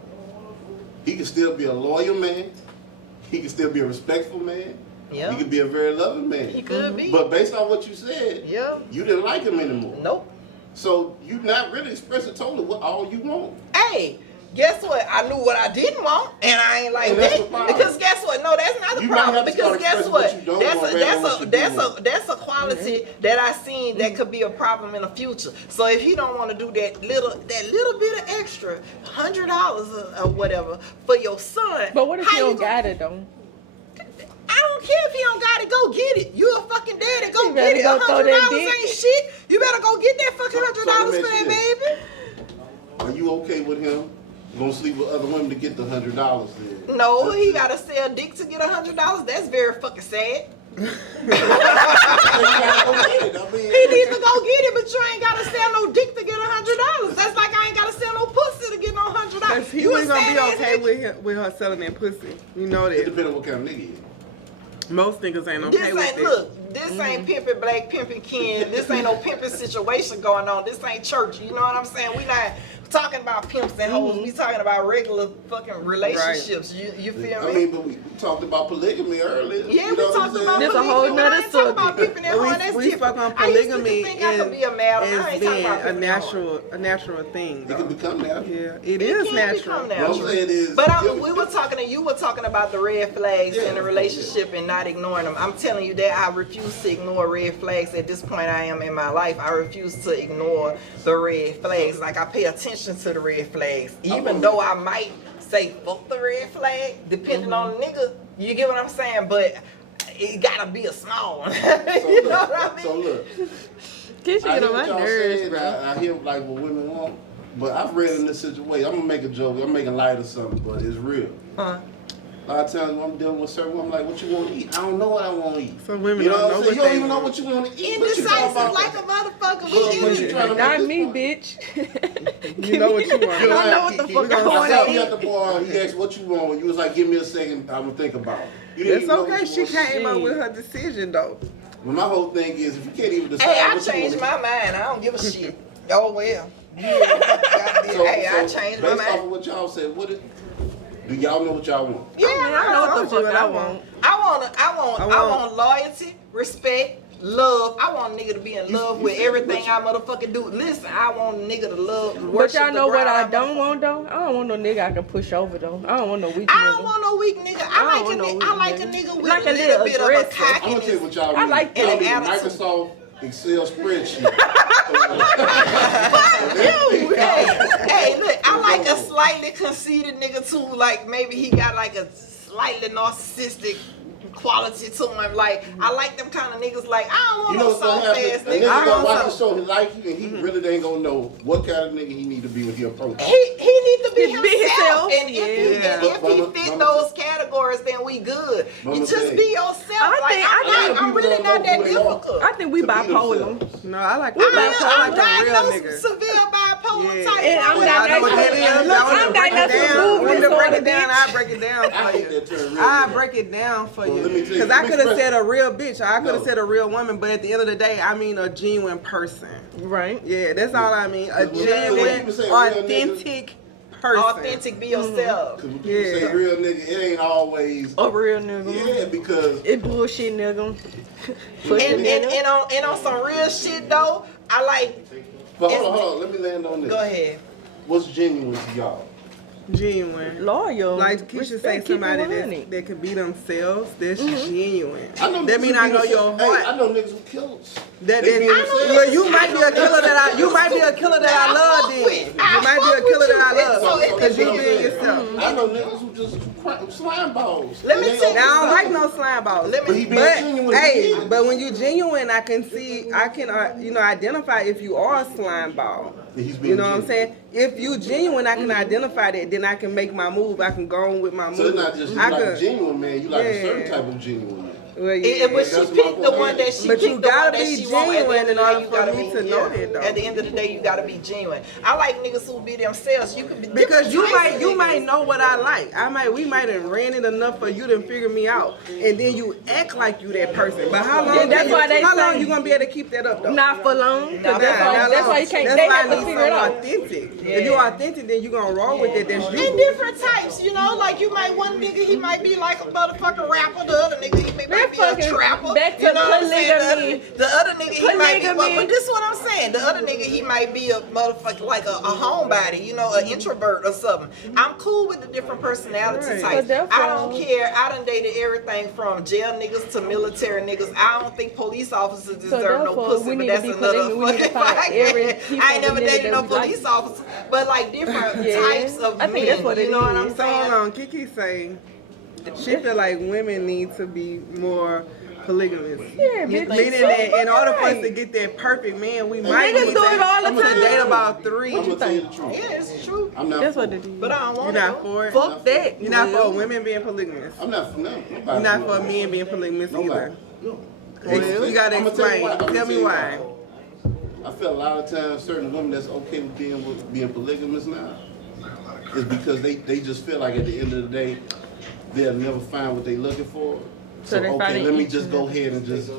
He can still be a loyal man. He can still be a respectful man. Yeah. He could be a very loving man. He could be. But based on what you said, Yeah. you didn't like him anymore. Nope. So you not really expressing totally what all you want. Hey, guess what? I knew what I didn't want, and I ain't like And that's the that. problem. Because guess what? No, that's not the You might problem. have to Because start guess expressing what? what you don't want rather than what you do want. That's a quality that I seen that could be a problem in the future. So if he don't want to do that little bit of extra, $100 or whatever for your son, But what if how you don't gonna- got it though? I don't care if he don't got it. Go get it. You a fucking daddy. Go You better get it. go throw that $100 dick. ain't shit. You better go get that fucking So $100 let for me that ask you baby. Are you okay with him gonna sleep with other women to get the $100 then? No, he gotta sell dick to get $100. That's very fucking sad. He needs to go get it, but you ain't gotta sell no dick to get $100. That's like I ain't gotta sell no pussy to get no $100. Cause he You was gonna be sad ass okay nigga. with her selling that pussy. You know It that. depends on what kind of nigga he is. Most niggas ain't okay This with ain't it. look. This ain't pimping black, pimping Ken. This ain't no pimping situation going on. This ain't church. You know what I'm saying? We not talking about pimps and hoes. We talking about regular fucking relationships. You feel I me? mean, but we talked about polygamy earlier. Yeah, You we know what I'm talked saying? about That's a polygamy. whole When I nother ain't talking about subject. pimping and hoeing, that's we different. spoke on I used to polygamy think I could be a madam. I as ain't talking being about a pimping and hoeing. natural thing. It can Though. become that. Yeah, it It is can natural. become What I'm natural. saying is, But you you were talking about the red flags Yeah, in a relationship and not ignoring them. I'm telling you that I refuse to ignore red flags. At this point I am in my life, I refuse to ignore the red flags. Like I pay attention to the red flags. Even though I might say fuck the red flag, depending on the nigga. You get what I'm saying? But it gotta be a small one. So You look, know what I mean? So look, Kids I get hear on my what y'all nerves, saying. bro. I hear like what women want, but I've read in this situation. I'm gonna make a joke. I'm making light of something, but it's real. Uh, A lot of times when I'm dealing with certain women, I'm like, what you want to eat? I don't know what I want to eat. Some women you know don't what I'm know saying? You what don't they even know want. what you want to eat. What you talking indecisive about? like a motherfucker. What We you in trying to make Not this me, point? bitch. You know what you want. You I know what the fuck I I want saw to you eat. at the bar. He asked what you want. You was like, give me a second. I'm gonna think about it. You didn't It's even know what okay. you She want. came up with her decision though. But my whole thing is, if you can't even decide Hey, I what you changed want my mind. I don't give a shit. Oh well. Hey, I changed my based off mind. of what y'all said, do y'all know what y'all want? Yeah, I know what the told you fuck what I I want. I want loyalty, respect, love. I want a nigga to be in love with everything I motherfucking do. Listen, I want a nigga to love. But worship y'all the know what ground I don't want though? I don't want no nigga I can push over though. I don't want no weak I don't nigga. want no weak nigga. I I don't want no like a weak nigga with Like a a little little bit of a aggressive. I'm gonna tell you cockiness. what y'all I need. like Y'all that. need a Attitude. Microsoft Excel spreadsheet. Hey, look, I like a slightly conceited nigga too. Like maybe he got like a slightly narcissistic quality to him. Like I like them kind of niggas. Like I don't want You know no what's gonna soft happen? ass A nigga. nigga I gonna want watch the some. show, he like you, and he really ain't gonna know what kind of nigga he need to be when he approach you. He need to be Be himself. himself. And if he fit those categories, then we good. Mama You just say- be yourself. I Like, think- I'm really not that difficult. I think we To be bipolar. themselves. No, I like. We I I'm like a real diagnosed nigga. severe bipolar Yeah. type. And I'm Like, I know what that diagnosed- is. Look, I want I'm to break it diagnosed with down. movement When to break disorder, it down, bitch. I break it down I for hate that you. term, real I nigga. break it down for Well, you. let me tell you, Because let I me could have express- said a real bitch. I could have No. said a real woman. But at the end of the day, I mean a genuine person. Right. Yeah, that's all I mean. A Because when you genuine, say real nigga- authentic person. authentic, be yourself. Cause when people say Yeah. real nigga, it ain't always. A real nigga. Yeah, because It bullshit nigga. And on some real shit though, I like. but hold on, let me land on this. Go ahead. What's genuine to y'all? Genuine. Loyal. Like Keisha say, Respect, keep it somebody 100. that can be themselves. That's genuine. I know That niggas mean who I be know the- your Hey, heart. I know niggas who killers. That They be themselves. well, you might be a killer that I. You might be a killer that I love. Then you might be a killer that I love because you being yourself. I know niggas who just slime balls. Let me And they tell you Now I don't okay. like no slime balls. Let me- But he being But genuine. hey, but when you genuine, I can identify if you are a slime ball. He's being You know what I'm genuine. saying? If you genuine, I can identify that. Then I can make my move. I can go on with my move. So it's not just you I like a could- genuine man, you like a certain Yeah. type of genuine man. Well, yeah. But she That's picked my the point. one that she But picked you the one gotta that be she want. At the genuine end in of the order day, you for gotta me be to know that, though. At the end of the day, you gotta be genuine. I like niggas who be themselves. You can be Because you different types of might niggas. know what I like. We might have ran it enough for you to figure me out, and then you act like you that person. But how long? Yeah, that's why they how long say- you gonna be able to keep that up though? Not for long. 'Cause Nah, that's why long. you can't. That's They why have I to need figure it out. something authentic. If you're authentic, then you gonna roll with it. That's And you. different types, you know, like you might one nigga he might be like a motherfucking rapper, the other nigga he might be a fucking trapper. back to You know what I'm saying? polygamy. The other nigga he might be, Polygamy. but this is what I'm saying. The other nigga he might be a motherfucker like a homebody, you know, an introvert or something. I'm cool with the different personality Right. types. But therefore- I don't care. I done dated everything from jail niggas to military niggas. I don't think police officers deserve no therefore, pussy, we but need to that's be another polygamy. We need to fucking find every podcast. piece I ain't of never nigga dated no that we like. police officer, but like different Yeah. types of I men. think that's what you it know what I'm is. So saying? hold on, Kiki say she feel like women need to be more polygamous. Yeah, bitch. Meaning that in order for us to get that perfect man, we might Niggas need do it all the to time. date about 3. I'm gonna tell you the truth. Yeah, it's true. I'm not That's for what it. it is. But I don't You're want not to. for it? Fuck that. You're not for women being polygamous. I'm not for nothing. You're not for men being polygamous Nobody. either. No. Well, you gotta I'ma tell you explain. why. Tell me why. I feel a lot of times certain women that's okay with being polygamous now is because they just feel like at the end of the day they'll never find what they looking for. So they find okay, it let me easy. just go ahead and just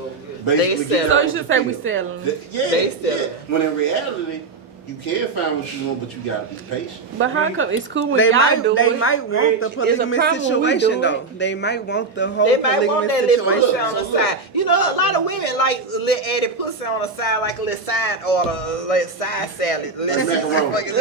basically sell. get So out you the should say we field. selling. Yeah, They sell. yeah. When in reality, you can find what you want, but you gotta be patient. But how come it's cool when They y'all do might, it? they might want the It's a polygamous problem when we do situation it. though. They might want the whole They might want polygamous that little pussy situation. on the So look. side. You know, a lot of women like a little added pussy on the side, like a little side order, like side salad. Like macaroni. Nowadays,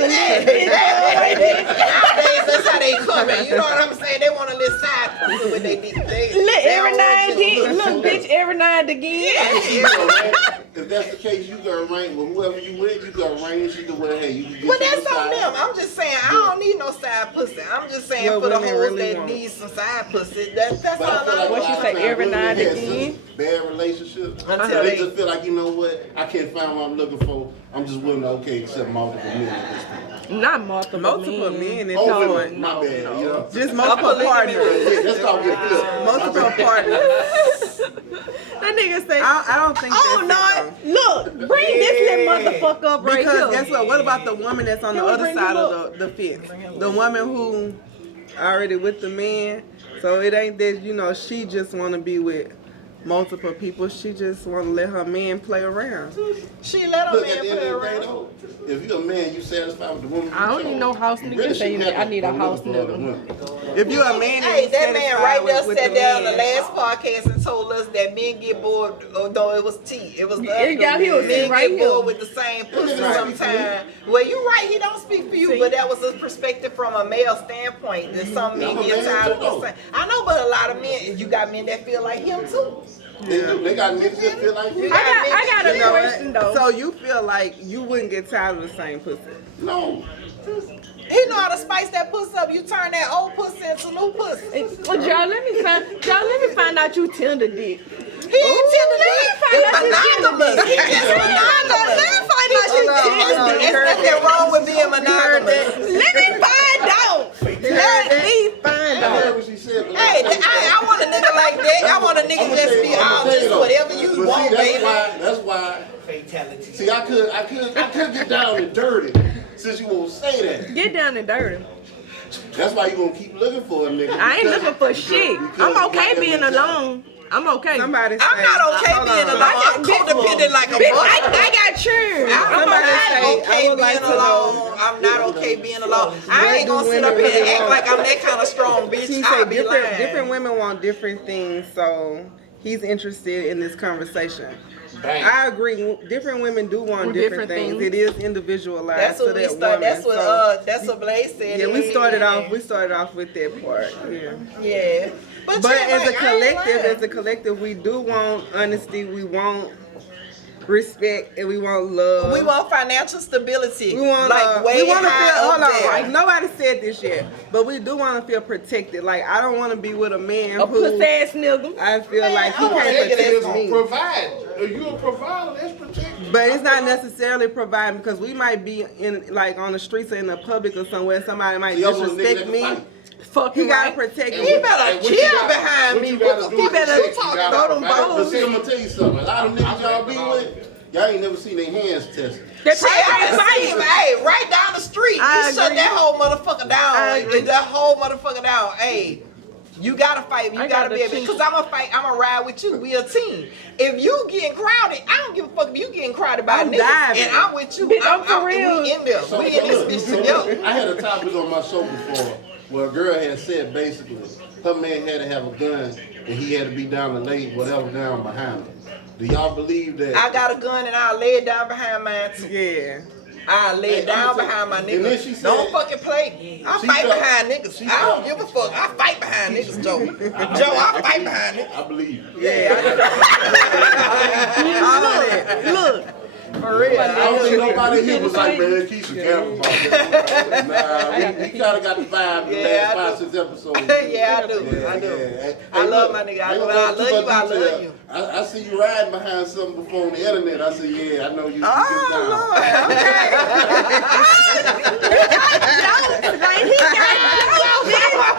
that's how they coming. You know what I'm saying? They want a little side pussy with they dick. Look, every now and then, look, bitch, every now and again. You know, man, if that's the case, you gotta arrange with whoever you with. You gotta arrange. You can wear. Hey, you can get But some that's on side. them. I'm just saying, I don't need no side pussy. I'm just saying What for the women hoes really that want. need some side pussy. That's But I all feel I like What a she lot of say, times every women now and had again? such bad relationships. Until they they- just feel like, you know what? I can't find what I'm looking for. I'm just willing to accept multiple men at this point. Not multiple Men is Oh, no, women, my bad. You know? just multiple polygamy. partners. Yeah, that's called get flip. Multiple partners. That nigga say, I don't think oh that's it, no, look, bring this little motherfucker up though. right Because here. guess what? What about the woman that's on the Can we other bring side him of the fence? The woman who already with the man. So it ain't that, you know, she just want to be with multiple people. She just want to let her man play around. She let a Look, man at the end play of the day, around. though, if you're a man, you satisfied with the woman. I don't you need chose. no house You nigga. really You say shouldn't have I need a to house look for other nigga. women. If you're a man and Hey, you that man satisfied right there with sat the there on the man, last podcast and told us that men get bored. Oh, no, it was T. It was the Yeah, other yeah, he was men sitting right get here. bored with the same pussy Right. sometimes. Well, you're right. He don't speak for you, See? but that was his perspective from a male standpoint. That some men I'm a get man tired too, of though. the same. I know, but a lot of men, you got men that feel like him too. They do. They got niggas that feel like you. I got a you know question what? though. So you feel like you wouldn't get tired of the same pussy? No. He know how to spice that pussy up. You turn that old pussy into new pussy. Well, y'all, let me find out you tender dick. He ain't tender dick. find out you Monogamous. He just monogamous. Let me find out you tender dick. There's nothing wrong with being monogamous. Let me find out. Let me find I out. heard what she said. But Hey, I want a nigga like that. I want a nigga I'ma just tell be you- I'ma all tell you just though. whatever you But want, see, baby. that's why. Fatality. See, I could get down and dirty since you won't say that. Get down and dirty. That's why you gonna keep looking for a nigga. I ain't because- looking for shit. because I'm you got okay that being mentality. alone. I'm okay. Somebody say, I'm not okay hold being on. alone. I'm codependent like a Bitch, mother. I got children. I'm Somebody okay. say, I Okay would like being to alone. know. I'm not okay being alone. I Where ain't do gonna sit up women here and really act want? like I'm that kind of strong bitch. He I'll said be different lying. women want different things, so he's interested in this conversation. bang. I agree. Different women do want different things. It is individualized. That's what to we that start. woman. That's what So, that's what Blaze said. yeah, we started off with that part. Yeah. Yeah. But But yeah, as a like, I ain't lying. collective, we do want honesty. We want respect, and we want love. We want financial stability. We want like way we want to high feel. Hold up on, there. right? Nobody said this yet, but we do want to feel protected. Like I don't want to be with a man A who pussy ass nigga. I feel like he I'm can't saying protect is me. provide. You a provider, that's protected. But it's not necessarily providing because we might be in like on the streets or in the public or somewhere. Somebody might Y'all want a nigga disrespect that me. can fight. He gotta protect me. He better chill behind me. What you gotta do He is better protect, you talk gotta about them provide. But bones. see, I'm gonna tell you something. A lot of niggas y'all be with, y'all ain't never seen their hands tested. That's Shit, I done seen him, hey, right down the street. I He shut agree. that whole motherfucker down. I agree. That whole motherfucker down. Hey, you gotta fight. You I gotta got be the able. team. Cause I'ma fight. I'ma ride with you. We a team. If you getting crowded, I don't give a fuck if you getting crowded by I'm niggas. diving. And I'm with you. Bitch, I'm for real. We in there. So, We in look, this bitch so together. look, I had a topic on my show before where a girl had said basically her man had to have a gun and he had to be down to lay whatever down behind her. Do y'all believe that? I got a gun and I'll lay it down behind mine too. Yeah. I lay it Hey, down I'm gonna behind my tell you, and then she niggas. said- Don't fucking play. I She fight felt- behind niggas. she I don't felt- give a fuck. I fight behind niggas, Joe. Joe, I fight behind niggas. I believe you. Yeah. All of that. Look, For real. I don't think nobody here was like, man, Keisha Gamble about that. Nah, we kind of got the vibe the Yeah, I last do. 5-6 episodes. Yeah, I do. I do. Hey, I love look, my nigga. I ain't love gonna you. go too I much love detail. you. I see you riding behind something before on the internet. I said, yeah, I know you. Oh you get down. Lord. Okay.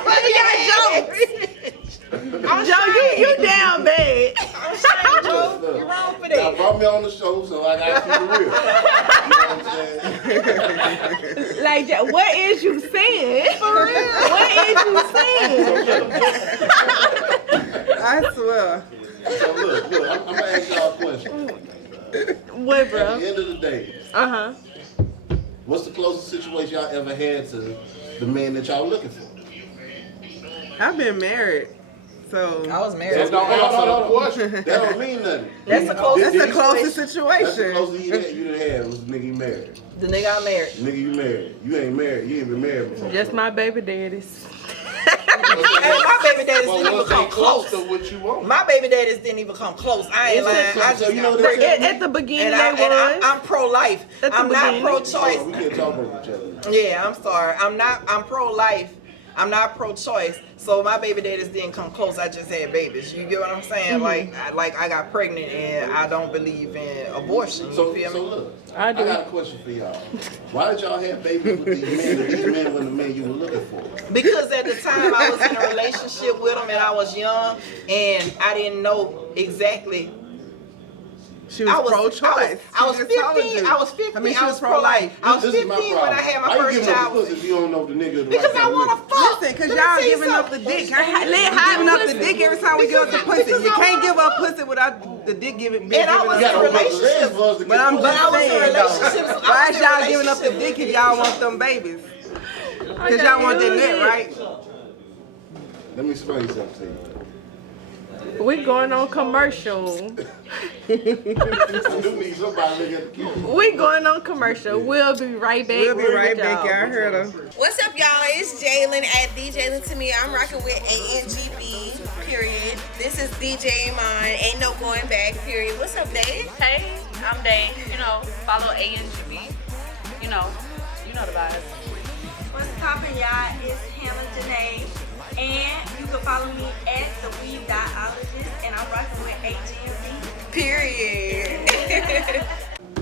like he got jokes. Joe, you down bad. Joe, you wrong for Y'all that. brought me on the show, so I got to keep it real. You know what I'm saying? Like, Joe, what is you saying? For real. What is you saying? I swear. So look, I'm going to ask y'all a question. What, At bro? the end of the day, Uh-huh. what's the closest situation y'all ever had to the man that y'all looking for? I've been married, so I was married. That's not answer the question. That don't mean nothing. That's the closest that's the closest That's the situation. closest you done had was the nigga you married. The nigga I married. Nigga you married. You ain't married. You ain't been married before. Just my baby daddies. Hey, my baby daddies But didn't even was they come close close. to what you want? My baby daddies didn't even come close. I ain't lying. I So just you know got that- pregnant. At the beginning, And they was. I'm pro-life. At the I'm not beginning. pro-choice. We can't talk over each other. Yeah, I'm sorry. I'm pro-life. I'm not pro-choice. So my baby daddies didn't come close. I just had babies. You get what I'm saying? Mm-hmm. Like I got pregnant and I don't believe in abortion. You So feel me? look, I I do. got a question for y'all. Why did y'all have babies with these men? And these men were the men you were looking for. Because at the time I was in a relationship with him and I was young and I didn't know exactly. She was pro-choice. I was She just told 15. you. I was 15. I mean, she I was was pro-life. I was This 15 is my when problem. I had my Why you first giving up child. the pussy if you don't know the nigga? Because I want to fuck. Listen, cause Let me y'all tell you giving up the something. dick. Giving up the dick every time we give up the pussy. You can't give up pussy without the dick giving. And I was You gotta in a open up the legs relationship. for us to But get I'm pussy. just I was in saying relationships. though. I Why was is in y'all giving up the relationships dick if with y'all niggas. want them babies? Cause y'all want that net, right? Let me explain something to you. We going on commercial. I do need somebody to get the key. We going on commercial. We'll be right back. We'll be right with back. y'all. Y'all heard her. What's up, y'all? It's Jalen at DJ to me. I'm rocking with ANGB, period. This is DJ Iman. Ain't no going back, period. What's up, Dave? Hey, I'm Dane. You know, follow ANGB. You know the vibes. What's poppin', y'all? It's Hannah Janae. And you can follow me at the Weave.ologist, and I'm rocking with AGMB. Period.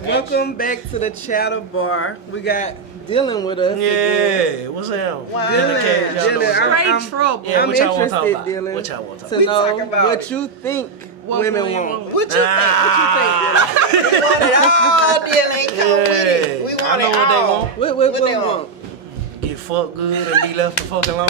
Welcome back to the Chatter Bar. We got Dylan with us. again. Yeah, what's up? Dylan, Straight trouble. Yeah, I'm what y'all wanna interested, talk about? Dylan, What y'all wanna talk to We know talk about what it. you think What women women want. want. What you think? We want it all, Dylan. Come with it. We I want know it what they all. want. What they they want? want? Get fucked good and be left the fuck alone.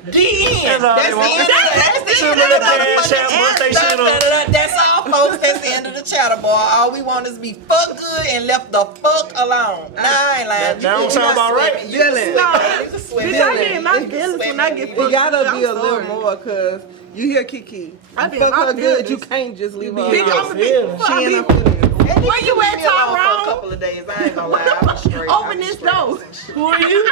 The end. That's all That's they the want. end. That's the Shoot end. me the cash out, bust they shit on. That's all folks, that's the end of the chatter, boy. All we want is to be fuck good and left the fuck alone. Nah, I ain't lying. That don't sound about right. Dylan. Bitch, I get my feelings when I get fucked. It gotta good. be I'm a little sorry. more, cause you hear Kiki. I You be fuck in my her good, feelings. you can't just leave her Bitch, alone. I'm a She in her feelings. Where you at, For a Tyrone? couple of days, I ain't gonna lie. I was straight. Open this door. Who are you?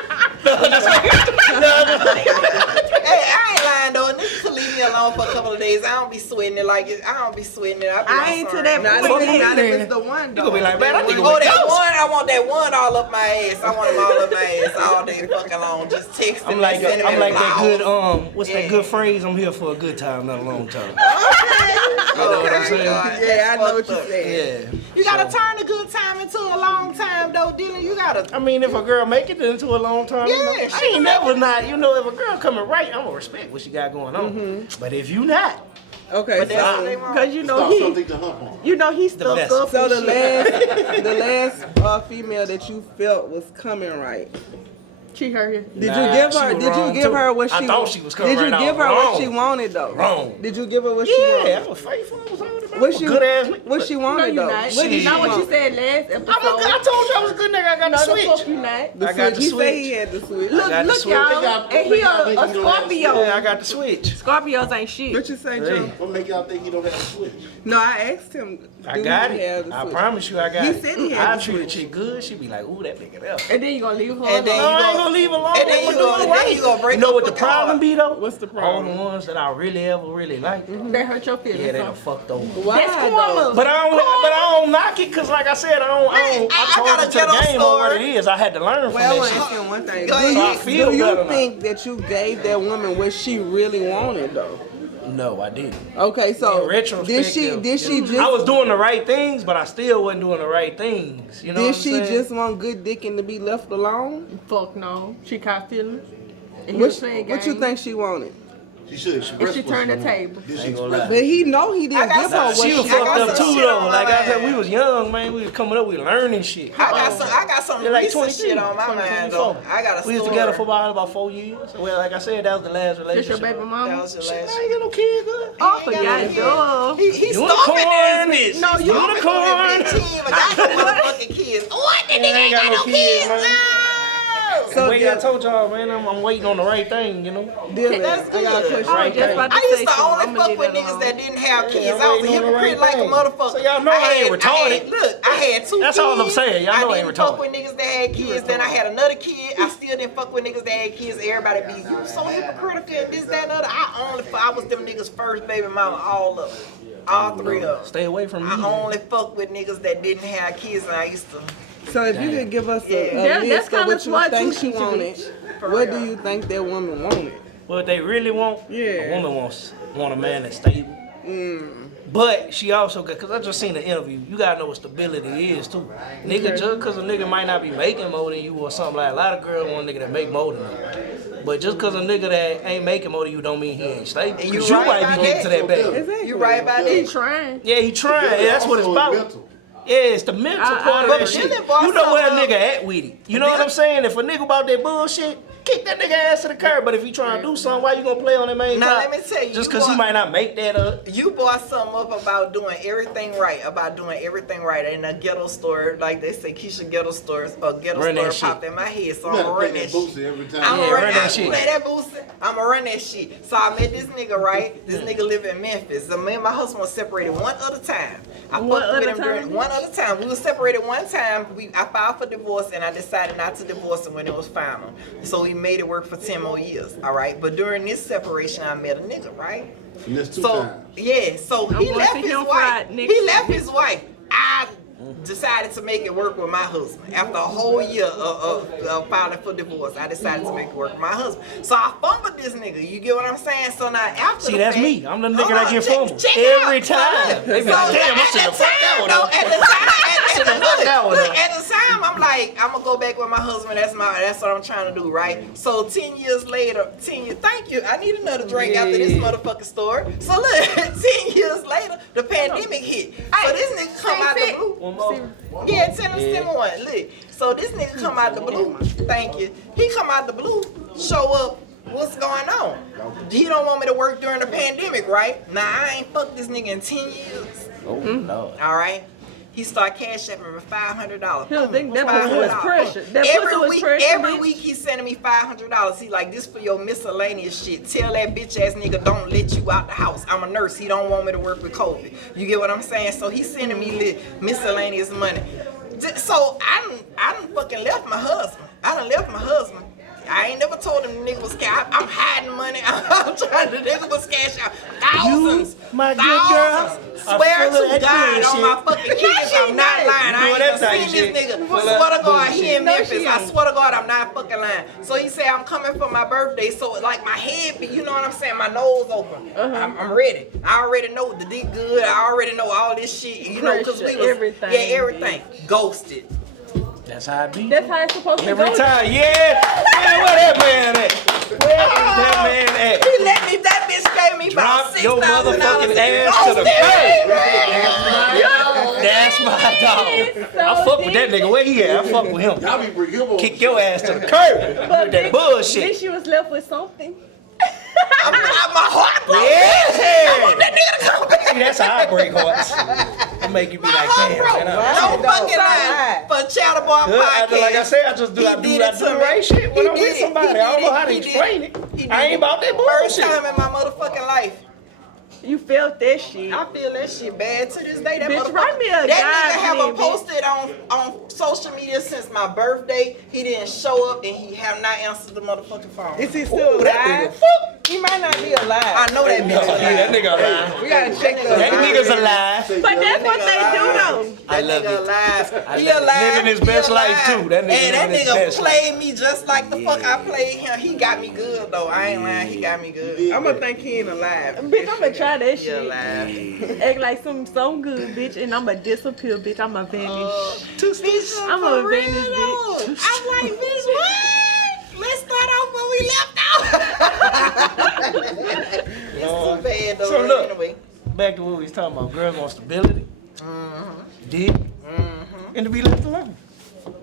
Hey, I ain't lying though. Niggas could leave me alone for a couple of days. I don't be sweating it like it. I don't be sweating it. I ain't to that Not point. if Not if it's the one. You gonna be like, man, I think Oh, that one, I want that one all up my ass. I want him all up my ass all day fucking long. Just texting I'm me, like sending me that good flowers. what's that good phrase? I'm here for a good time, not a long time. You know what I'm saying? Yeah, I know what you're saying. Yeah. You gotta turn a good time into a long time though, Dylan. You gotta. I mean, if a girl make it into a long time, you know, Yeah, I she ain't can never not. You know, if a girl coming right, I'm gonna respect what she got going on. But if you not, Okay, But that's what so they want. Cause you know Stop he, something to hump on. you know he stuck best. up. so and the shit. last female that you felt was coming right. She heard you. Did Nah, you give she her? was Did you wrong, give too. her what she? I thought she was coming Did you right give out. her what she Wrong. wanted though? Wrong. Did you give her what she yeah, wanted? I was faithful. I was on it. What she good ass. What she No, wanted you though? not. What She- did Not she what you want? said last episode. I told you I was a good nigga. I got No, the the switch. fuck you not. The I got switch. the He switch. said he had the switch. Look, got the look, switch. y'all, and he a Scorpio. Yeah, I got the switch. Scorpios ain't shit. What you say, Hey. Joe? What make y'all think he don't have a switch? No, I asked him. I do got he it. have the I switch? promise you, I got He it. said he had I the treat a switch. chick good. She be like, ooh, that nigga there. And then you gonna leave her And then alone. No, I ain't gonna leave alone. And then I'ma you do gonna- it and right. then you gonna break You know up what the with your problem heart. be though? What's the All problem? the ones that I really like. They hurt your feelings. Yeah, they huh? done fucked over. Why That's though? karma. But I don't knock it, cause like I said, I I told got a you to the ghetto game on what story. it is. I had to learn from Well, I that want to shit. ask you one thing. Go Do ahead. you, So I feel do you better now. think that you gave that woman what she really wanted though? No, I didn't. Okay, so In retrospect, did she just I was doing the right things, but I still wasn't doing the right things. You know did what I'm she saying? just want good dick and to be left alone? Fuck no. She caught feelings. And he What, was playing what you games. think she wanted? She should express And she what turned the wanted. table. Did she Ain't gonna express lie. But he know he didn't give her what She was she fucked wanted. up some too shit though. on Like my I said, mind. we was young, man. We was coming up, we learning shit. I got some You're like recent 23, shit on my mind though. 24. I got a We was story. together for about 4 years. Well, like I said, that was the last Just relationship. your baby That mama. was your Shit, last. I ain't got no kids, good. Oh, for y'all, duh. He Unicorn is. No, you- Unicorn. I got no motherfucking kids. What? The nigga ain't got no kids. man. So Wait, I Dylan, told y'all, man, I'm waiting on the right thing, you know. Dylan, That's I got a good. question. I was just about to I say used to something. only I'ma fuck leave with that niggas alone. that didn't have kids. I'm I was a waiting on the right hypocrite like a thing. motherfucker. So y'all know I ain't retarded. Look, I had 2 kids. That's all I'm saying. Y'all know I ain't didn't fuck retarded. with niggas that had kids. Then I had another kid. I still didn't fuck with niggas that had kids. Everybody be, you so hypocritical and this, that, and other. I was them niggas' first baby mama, all of them. All 3 of them. Stay away from me. I only fuck with niggas that didn't have kids, and I used to. So if you could give us a Yeah, list that's of kinda what you smart think too, she Kiki. wanted, For what real. do you think that woman wanted? What they really want, Yeah. a woman want a man that's stable. But she also got, cause I just seen the interview. You gotta know what stability is too. Nigga, just cause a nigga might not be making more than you or something like. A lot of girls want a nigga that make more than them. But just cause a nigga that ain't making more than you don't mean he ain't stable. And you Cause you right might about be getting to that. that bag. Exactly. You right about He that. trying. Yeah, he trying. Yeah, that's what it's Also about. mental. Yeah, it's the mental part of but that shit. Dylan brought You know where a something nigga at with it. You know what I'm saying? If a nigga about that bullshit, kick that nigga ass to the curb. But if he trying to do something, why you gonna play on that main Now, top? let me tell you, Just you cause he are- might not make that up. You brought something up about doing everything right, in a ghetto store, like they say Keisha ghetto stores, or ghetto Run that store popped shit. in my head, so You I'm gotta gonna play run that that shit. boosie every time. I'm Yeah, gonna run run that that shit. Play that boosie. I'm gonna run that shit. So I met this nigga, right? This nigga live in Memphis. So me and my husband was separated one other time. I One fucked with other him during time? one other time. We were separated one time. I filed for divorce and I decided not to divorce him when it was final. So we made it work for 10 more years. All right. But during this separation, I met a nigga, right? And that's 2 So times. yeah, so I'm he gonna left see his him wife. Friday next He left his wife. I decided to make it work with my husband. After a whole year of filing for divorce, I decided to make it work with my husband. So I fumbled this nigga. You get what I'm saying? So now after See, the that's fact- me. I'm the nigga Hold that on, get check- fumbled check it every out. So time. look, They be so like, damn, I at should have the fucked that time, one though, up. at the time, Shoulda fucked that one look, up. at the time, I'm like, I'm gonna go back with my husband. That's what I'm trying to do, right? So 10 years later, thank you. I need another drink after this motherfucking story. So look, 10 years later, the pandemic hit. So this nigga come out the blue. One more. Yeah, tell him one. Look, so this nigga come out the blue. Thank you. He come out the blue, show up. What's going on? He don't want me to work during the pandemic, right? Nah, I ain't fucked this nigga in 10 years. Oh, Lord. All right. He started cash apping me $500. He'll think that pussy was pressure. That pussy was pressure, Every bitch. week he's sending me $500. He like, this for your miscellaneous shit. Tell that bitch ass nigga don't let you out the house. I'm a nurse. He don't want me to work with COVID. You get what I'm saying? So he's sending me miscellaneous money. So I done fucking left my husband. I ain't never told him the nigga was cash. I'm hiding money. I'm trying to, the nigga was cash out thousands. My good girl. Swear to God on my fucking kids, I'm not lying. I ain't even seen this nigga. Swear to God, he in Memphis. I swear to God, I'm not fucking lying. So he said, I'm coming for my birthday. So like my head, you know what I'm saying? My nose open. I'm ready. I already know the dick good. I already know all this shit. You know, because we was, everything. yeah, everything. Ghosted. That's how it be. That's how it's supposed to Every go. time, yeah. Man, where that man at? Where is that man at? He let me, that bitch gave me about Drop your $6,000. motherfucking ass to the curb. That's my dog. I fuck with that nigga. Where he at? I fuck with him. Y'all be bringing him on. Kick your ass to the curb with that bullshit. Then she was left with something. I'm not my heart broke. Yeah. I want that nigga to come back. See, that's how I break hearts. I make you be like, damn, man. No fucking lie. For Chatterboy Podcast. Like I said, I do the right shit when I'm with somebody. I don't know how to explain it. I ain't about that First bullshit. time in my motherfucking life. You felt that shit. I feel that shit bad to this day. That Bitch, motherfucker, write me a that nigga guide, haven't bitch. posted on social media since my birthday. He didn't show up and he have not answered the motherfucking phone. Is he still alive? He might not be alive. I know that bitch alive. That nigga alive. We gotta check That nigga's alive. But that's what they do though. I love nigga it. alive. He love it. alive. Living his He best alive. life, too. That nigga And that living his nigga best played me just like the fuck I played him. He got me good though. I ain't lying. He got me good. I'm gonna think he ain't alive. Bitch, I'ma try that He shit. alive. Act like something so good, bitch, and I'ma disappear, bitch. I'ma vanish. Bitch, I'ma for vanish, real, bitch. though. I'm like, bitch, what? Let's start off where we left out. It's too bad though. So look, anyway. back to what we was talking about. Girls want stability, dick, and to be left alone.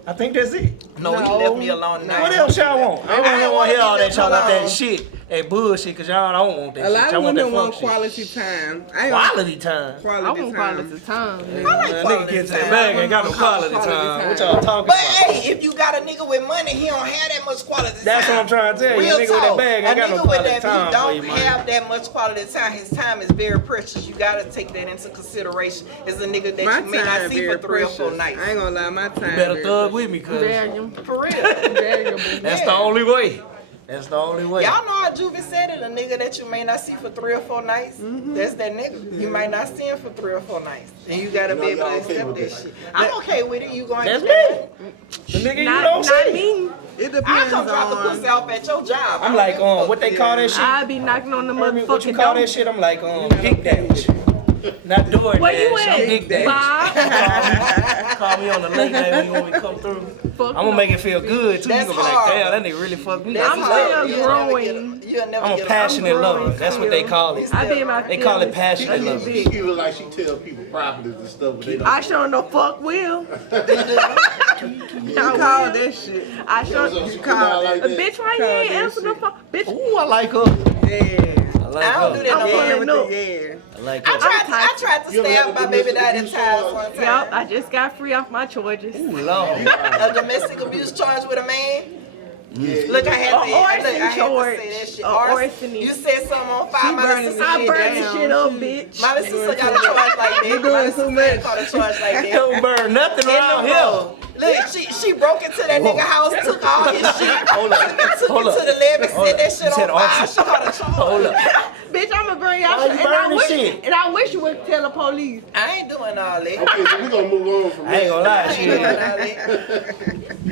I think that's it. No, he left me alone tonight. What else y'all want? I don't want to hear all that be y'all left about that alone. shit, that bullshit, cause y'all don't want that A lot shit. of Y'all want women that want fuck shit. quality time. Quality time. I Quality want time. quality time. Nigga get to the time. bag, ain't got no quality Quality time. time. What y'all talking But about? hey, if you got a nigga with money, he don't have that much quality time. That's what I'm trying to tell you. Real A nigga with that talk. bag ain't A got no nigga with quality that, time he for don't you, man. have that much quality time. His time is very precious. You gotta take that into consideration. It's a nigga that My you may not time see very for 3 or 4 precious. nights. I ain't gonna lie, my time. You better very thug with me, cuz. Variable. For real. Variable. That's the only way. That's the only way. Y'all know how Juvie said it, a nigga that you may not see for 3 or 4 nights, that's that nigga. You might not see him for 3 or 4 nights. And you gotta be able to y'all okay accept with that that? shit. I'm okay with it. You going That's to me. The nigga you don't Not see. me. It I depends come drop the pussy on. off at your job. I'm like, what they call that shit? I be knocking on the What you motherfucking call door. that shit? I'm like, dick dash. Not DoorDash. Where you I'm at, dick dash. Bob? Call me on the late night when you want me to come through. Fuck I'm gonna no. make it feel good too. That's You gonna be hard. like, damn, that nigga really fucked me. That's I'm hard. still You'll never growing. get a- you'll never I'm a get passionate growing lover. That's what they still. call it. I be in my They call it feelings. passionate Suck your love. dick. Even like she tell people properties and stuff, but they don't. I sure no fuck will. You call that shit. I sure. You call like that. Bitch, why you Call ain't that answer the shit. phone? Bitch, Ooh, I like her. Yeah. I like I don't do her. that no I'm more. Yeah, with up. the yeah. I like I her. tried to You ever stab had my a baby domestic daddy abuse tires charge? one time. Yup, I just got free off my charges. Ooh, Lord. A domestic abuse charge with a man. Look, I had to, Arson say that charge. shit. Arson. You said something on fire. My burning sister the I did burned that. the shit up, bitch. My sister got a charge like that. You doing My too sister much. caught a charge like that. Don't burn nothing around here. Look, she broke into that nigga house, took all his shit, Hold up. took Hold it up. to the lab and Hold set up. that shit You said on fire. arson? She caught a charge. Hold up. Bitch, I'ma bring y'all Why you shit. And I burning wish, shit? and I wish you would tell the police. I ain't doing all that. Okay, so we gonna move on from I ain't gonna lie, I she ain't doing ain't. all that.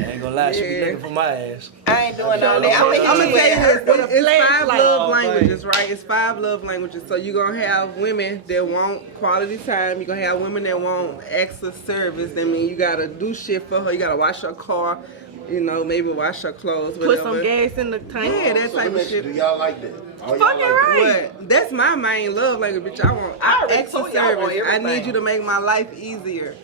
I ain't gonna lie, she be looking for my ass. I ain't doing all that. I'm gonna tell you her. this. It's 5 flashlight. love languages, right? It's 5 love languages. So you're gonna have women that want quality time. You're gonna have women that want extra service. That mean you gotta do shit for her. You gotta wash her car. You know, maybe wash her clothes. Put Whatever. some gas in the tank. Yeah, that So type let of me ask you, shit. do y'all like that? All y'all Fucking like right. But that's my main love language, bitch. I want I already extra told y'all I want service. I need everything. you to make my life easier.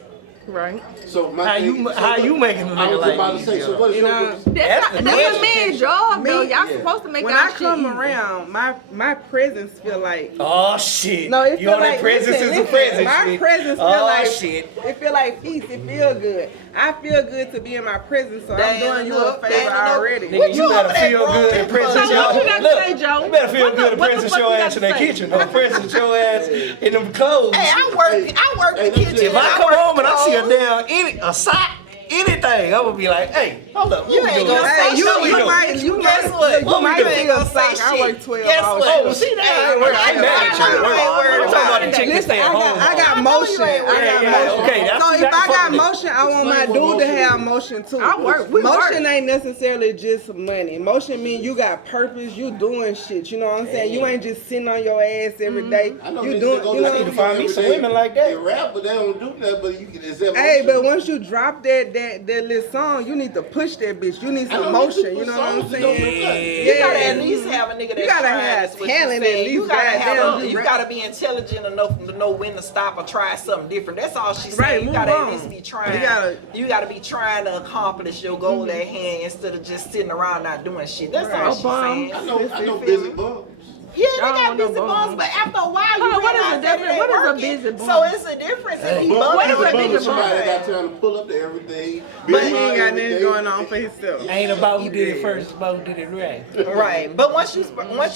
Right. So my How thing- you so how what- you making a I nigga was like about to say, so what is You your know, That's a man's job, though. Y'all Yeah. supposed to make when our I shit come easy. around, my presence feel like. Oh shit. No, it you feel on that like presence listen, is a listen, presence. my shit. presence feel Oh like shit. it feel like peace. It feel good. I feel good to be in my presence, so I'm Damn, doing you a look, favor damn, look. already. Nigga, you better feel good and presence So what you got to Look, say, Joe? you better feel What the- good and what the presence fuck your you ass got in to that say? kitchen. Or presence your ass in them clothes. Hey, I work in the kitchen. If I come home and I see a damn a sock, anything, I'm gonna be like, hey, hold up. You ain't gonna Hey, say you shit. might Guess what? you might ain't feel gonna say sock. I shit. work 12 Guess hours. what? Oh, see, that ain't working. I ain't mad at you. I know you ain't worried I'm talking about the about chick that Listen, stay at home. I got motion. I got Yeah, motion. okay, that's- So if that's I got fucking it. motion, I want my Explain dude what to motion have is. motion too. I work. We Motion work. ain't necessarily just money. Motion mean you got purpose. You doing shit. You know what I'm saying? You ain't just sitting on your ass every day. I know You niggas doing. that go You know to what the I'm find saying? me some women like that. They rap, but they don't do that. But you can. Is that Hey, motion? but once you drop that little song, you need to push that bitch. You need I some know motion. niggas You know put what I'm songs that don't do saying? that. You gotta at least have a nigga that's You gotta trying, have is what you talent saying. at least, You gotta have goddamn, you you gotta be intelligent enough to know when to stop or try something different. That's all she's Right, saying. You move gotta on. at least be trying. You You gotta be trying to accomplish your goal at hand instead of just sitting around not doing shit. That's all she's saying. I know busy bums. Yeah, they I got don't know busy bums. bums, but after a while, you Hold on, what is realize a that difference- it what ain't is a working. busy bum? So it's a difference in these Bum bums. What is a bum busy is somebody bum? that got time to pull up to everything. But he ain't got nothing going on for himself. Ain't about who did it first, it's about who did it right. Right, but once you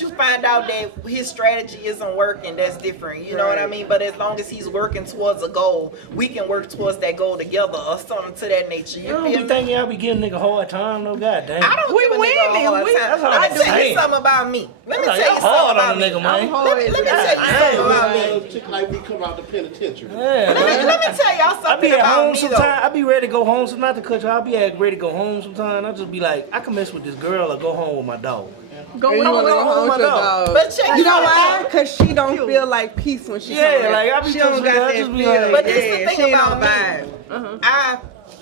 find out that his strategy isn't working, that's different. You know what I mean? But as long as he's working towards a goal, we can work towards that goal together or something to that nature. You You don't feel be me? thinking y'all be giving nigga hard time, no goddamn. I don't give a nigga a women, hard we- time. that's all Let I'm me tell you saying. something about me. Let me Like, tell you y'all something hard about on a me. nigga, man. Let me tell you something about me. A chick like me come out the penitentiary. Yeah, Let man. me tell y'all I something be at about home me sometimes. though. I be ready to go home. So not to cut you, I'll be ready to go home sometimes. I'll just be like, I can mess with this girl or go home with my dog. Go And with you wanna go home with your dog. But check You know this out. why? Cause she don't feel like peace when she Yeah, come like, I back. be She just don't be- I got that just be feel. like- But this Yeah, the she thing ain't about on me. vibe.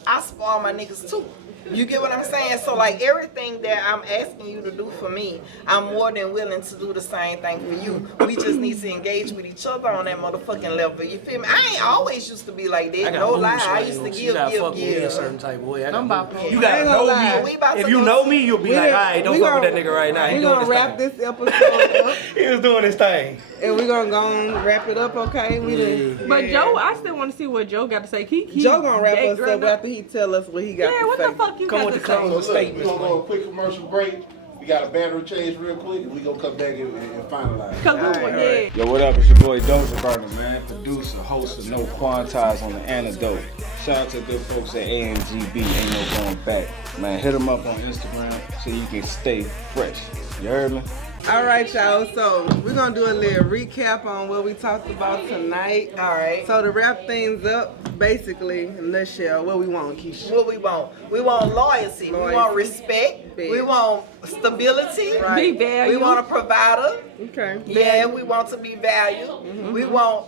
I spoil my niggas too. You get what I'm saying? So like everything that I'm asking you to do for me, I'm more than willing to do the same thing for you. We just need to engage with each other on that motherfucking level. You feel me? I ain't always used to be like I that. got No mood lie. I swings, used to so you gotta fuck with me a give. certain type of way. I got I'm about mood. to- You I gotta ain't know gonna lie. We about me. to If you go- know me, you'll be We like, done- all right, don't we fuck with gonna- that nigga right now. He We doing gonna his wrap thing. this episode up, He was doing his thing. and we gonna go and wrap it up. Okay? We done. But yeah. Joe, I still want to see what Joe got to say. He Joe gonna wrap that us girl up after he tell us what he got Yeah, to what say. the fuck you Come got with to the say? closing So look, statements, we gonna man. go a quick commercial break. We got a battery change real quick, and we gonna come back and finalize. Cause we were dead. Yo, what up? It's your boy Doja Burner, man. Producer, host of No Quantize on the Antidote. Shout out to the good folks at ANGB, Ain't No Going Back. Man, hit them up on Instagram so you can stay fresh. You heard me? All right, y'all. So we're gonna do a little recap on what we talked about tonight. All right. So to wrap things up, basically, in a nutshell, what we want, Keisha. What we want? We want loyalty. We Loyalty. want respect. We want stability. Right. Be valued. We want a provider. Okay. Yeah, we want to be valued. We want.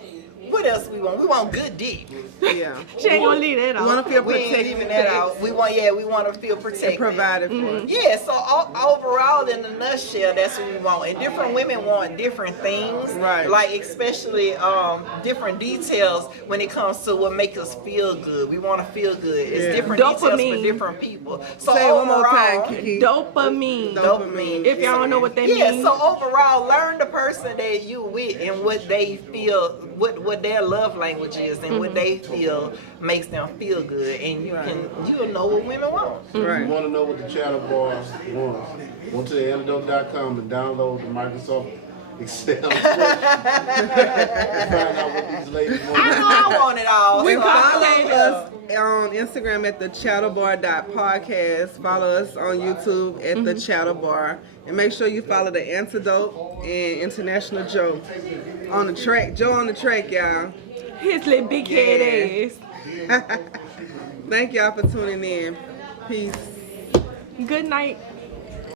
What else we want? We want good dick. Yeah. She ain't gonna leave that We want out. to feel We ain't protected. leaving that out. We want to feel protected. And provided for. Yeah, so overall, in a nutshell, that's what we want. And different women want different things, Right. Like especially different details when it comes to what makes us feel good. We want to feel good. It's Yeah. different details Dopamine. for different people. So Say it one more time, overall, Kiki. Dopamine. Dopamine. If y'all don't know what that yeah, means. so overall, learn the person that you with and what they feel, what their love language is, and what they feel makes them feel good, and you'll know what women want. If you want to know what the Chatter Bar wants, go to the antidote.com and download the Microsoft Excel spreadsheet and find out what these ladies want. I know I want it all. We so follow I us on Instagram at the chatterbar.podcast. Follow us on YouTube at the Chatterbar. And make sure you follow the Antidote and International Joe on the track. Joe on the track, y'all. His little big head ass. Thank y'all for tuning in. Peace. Good night.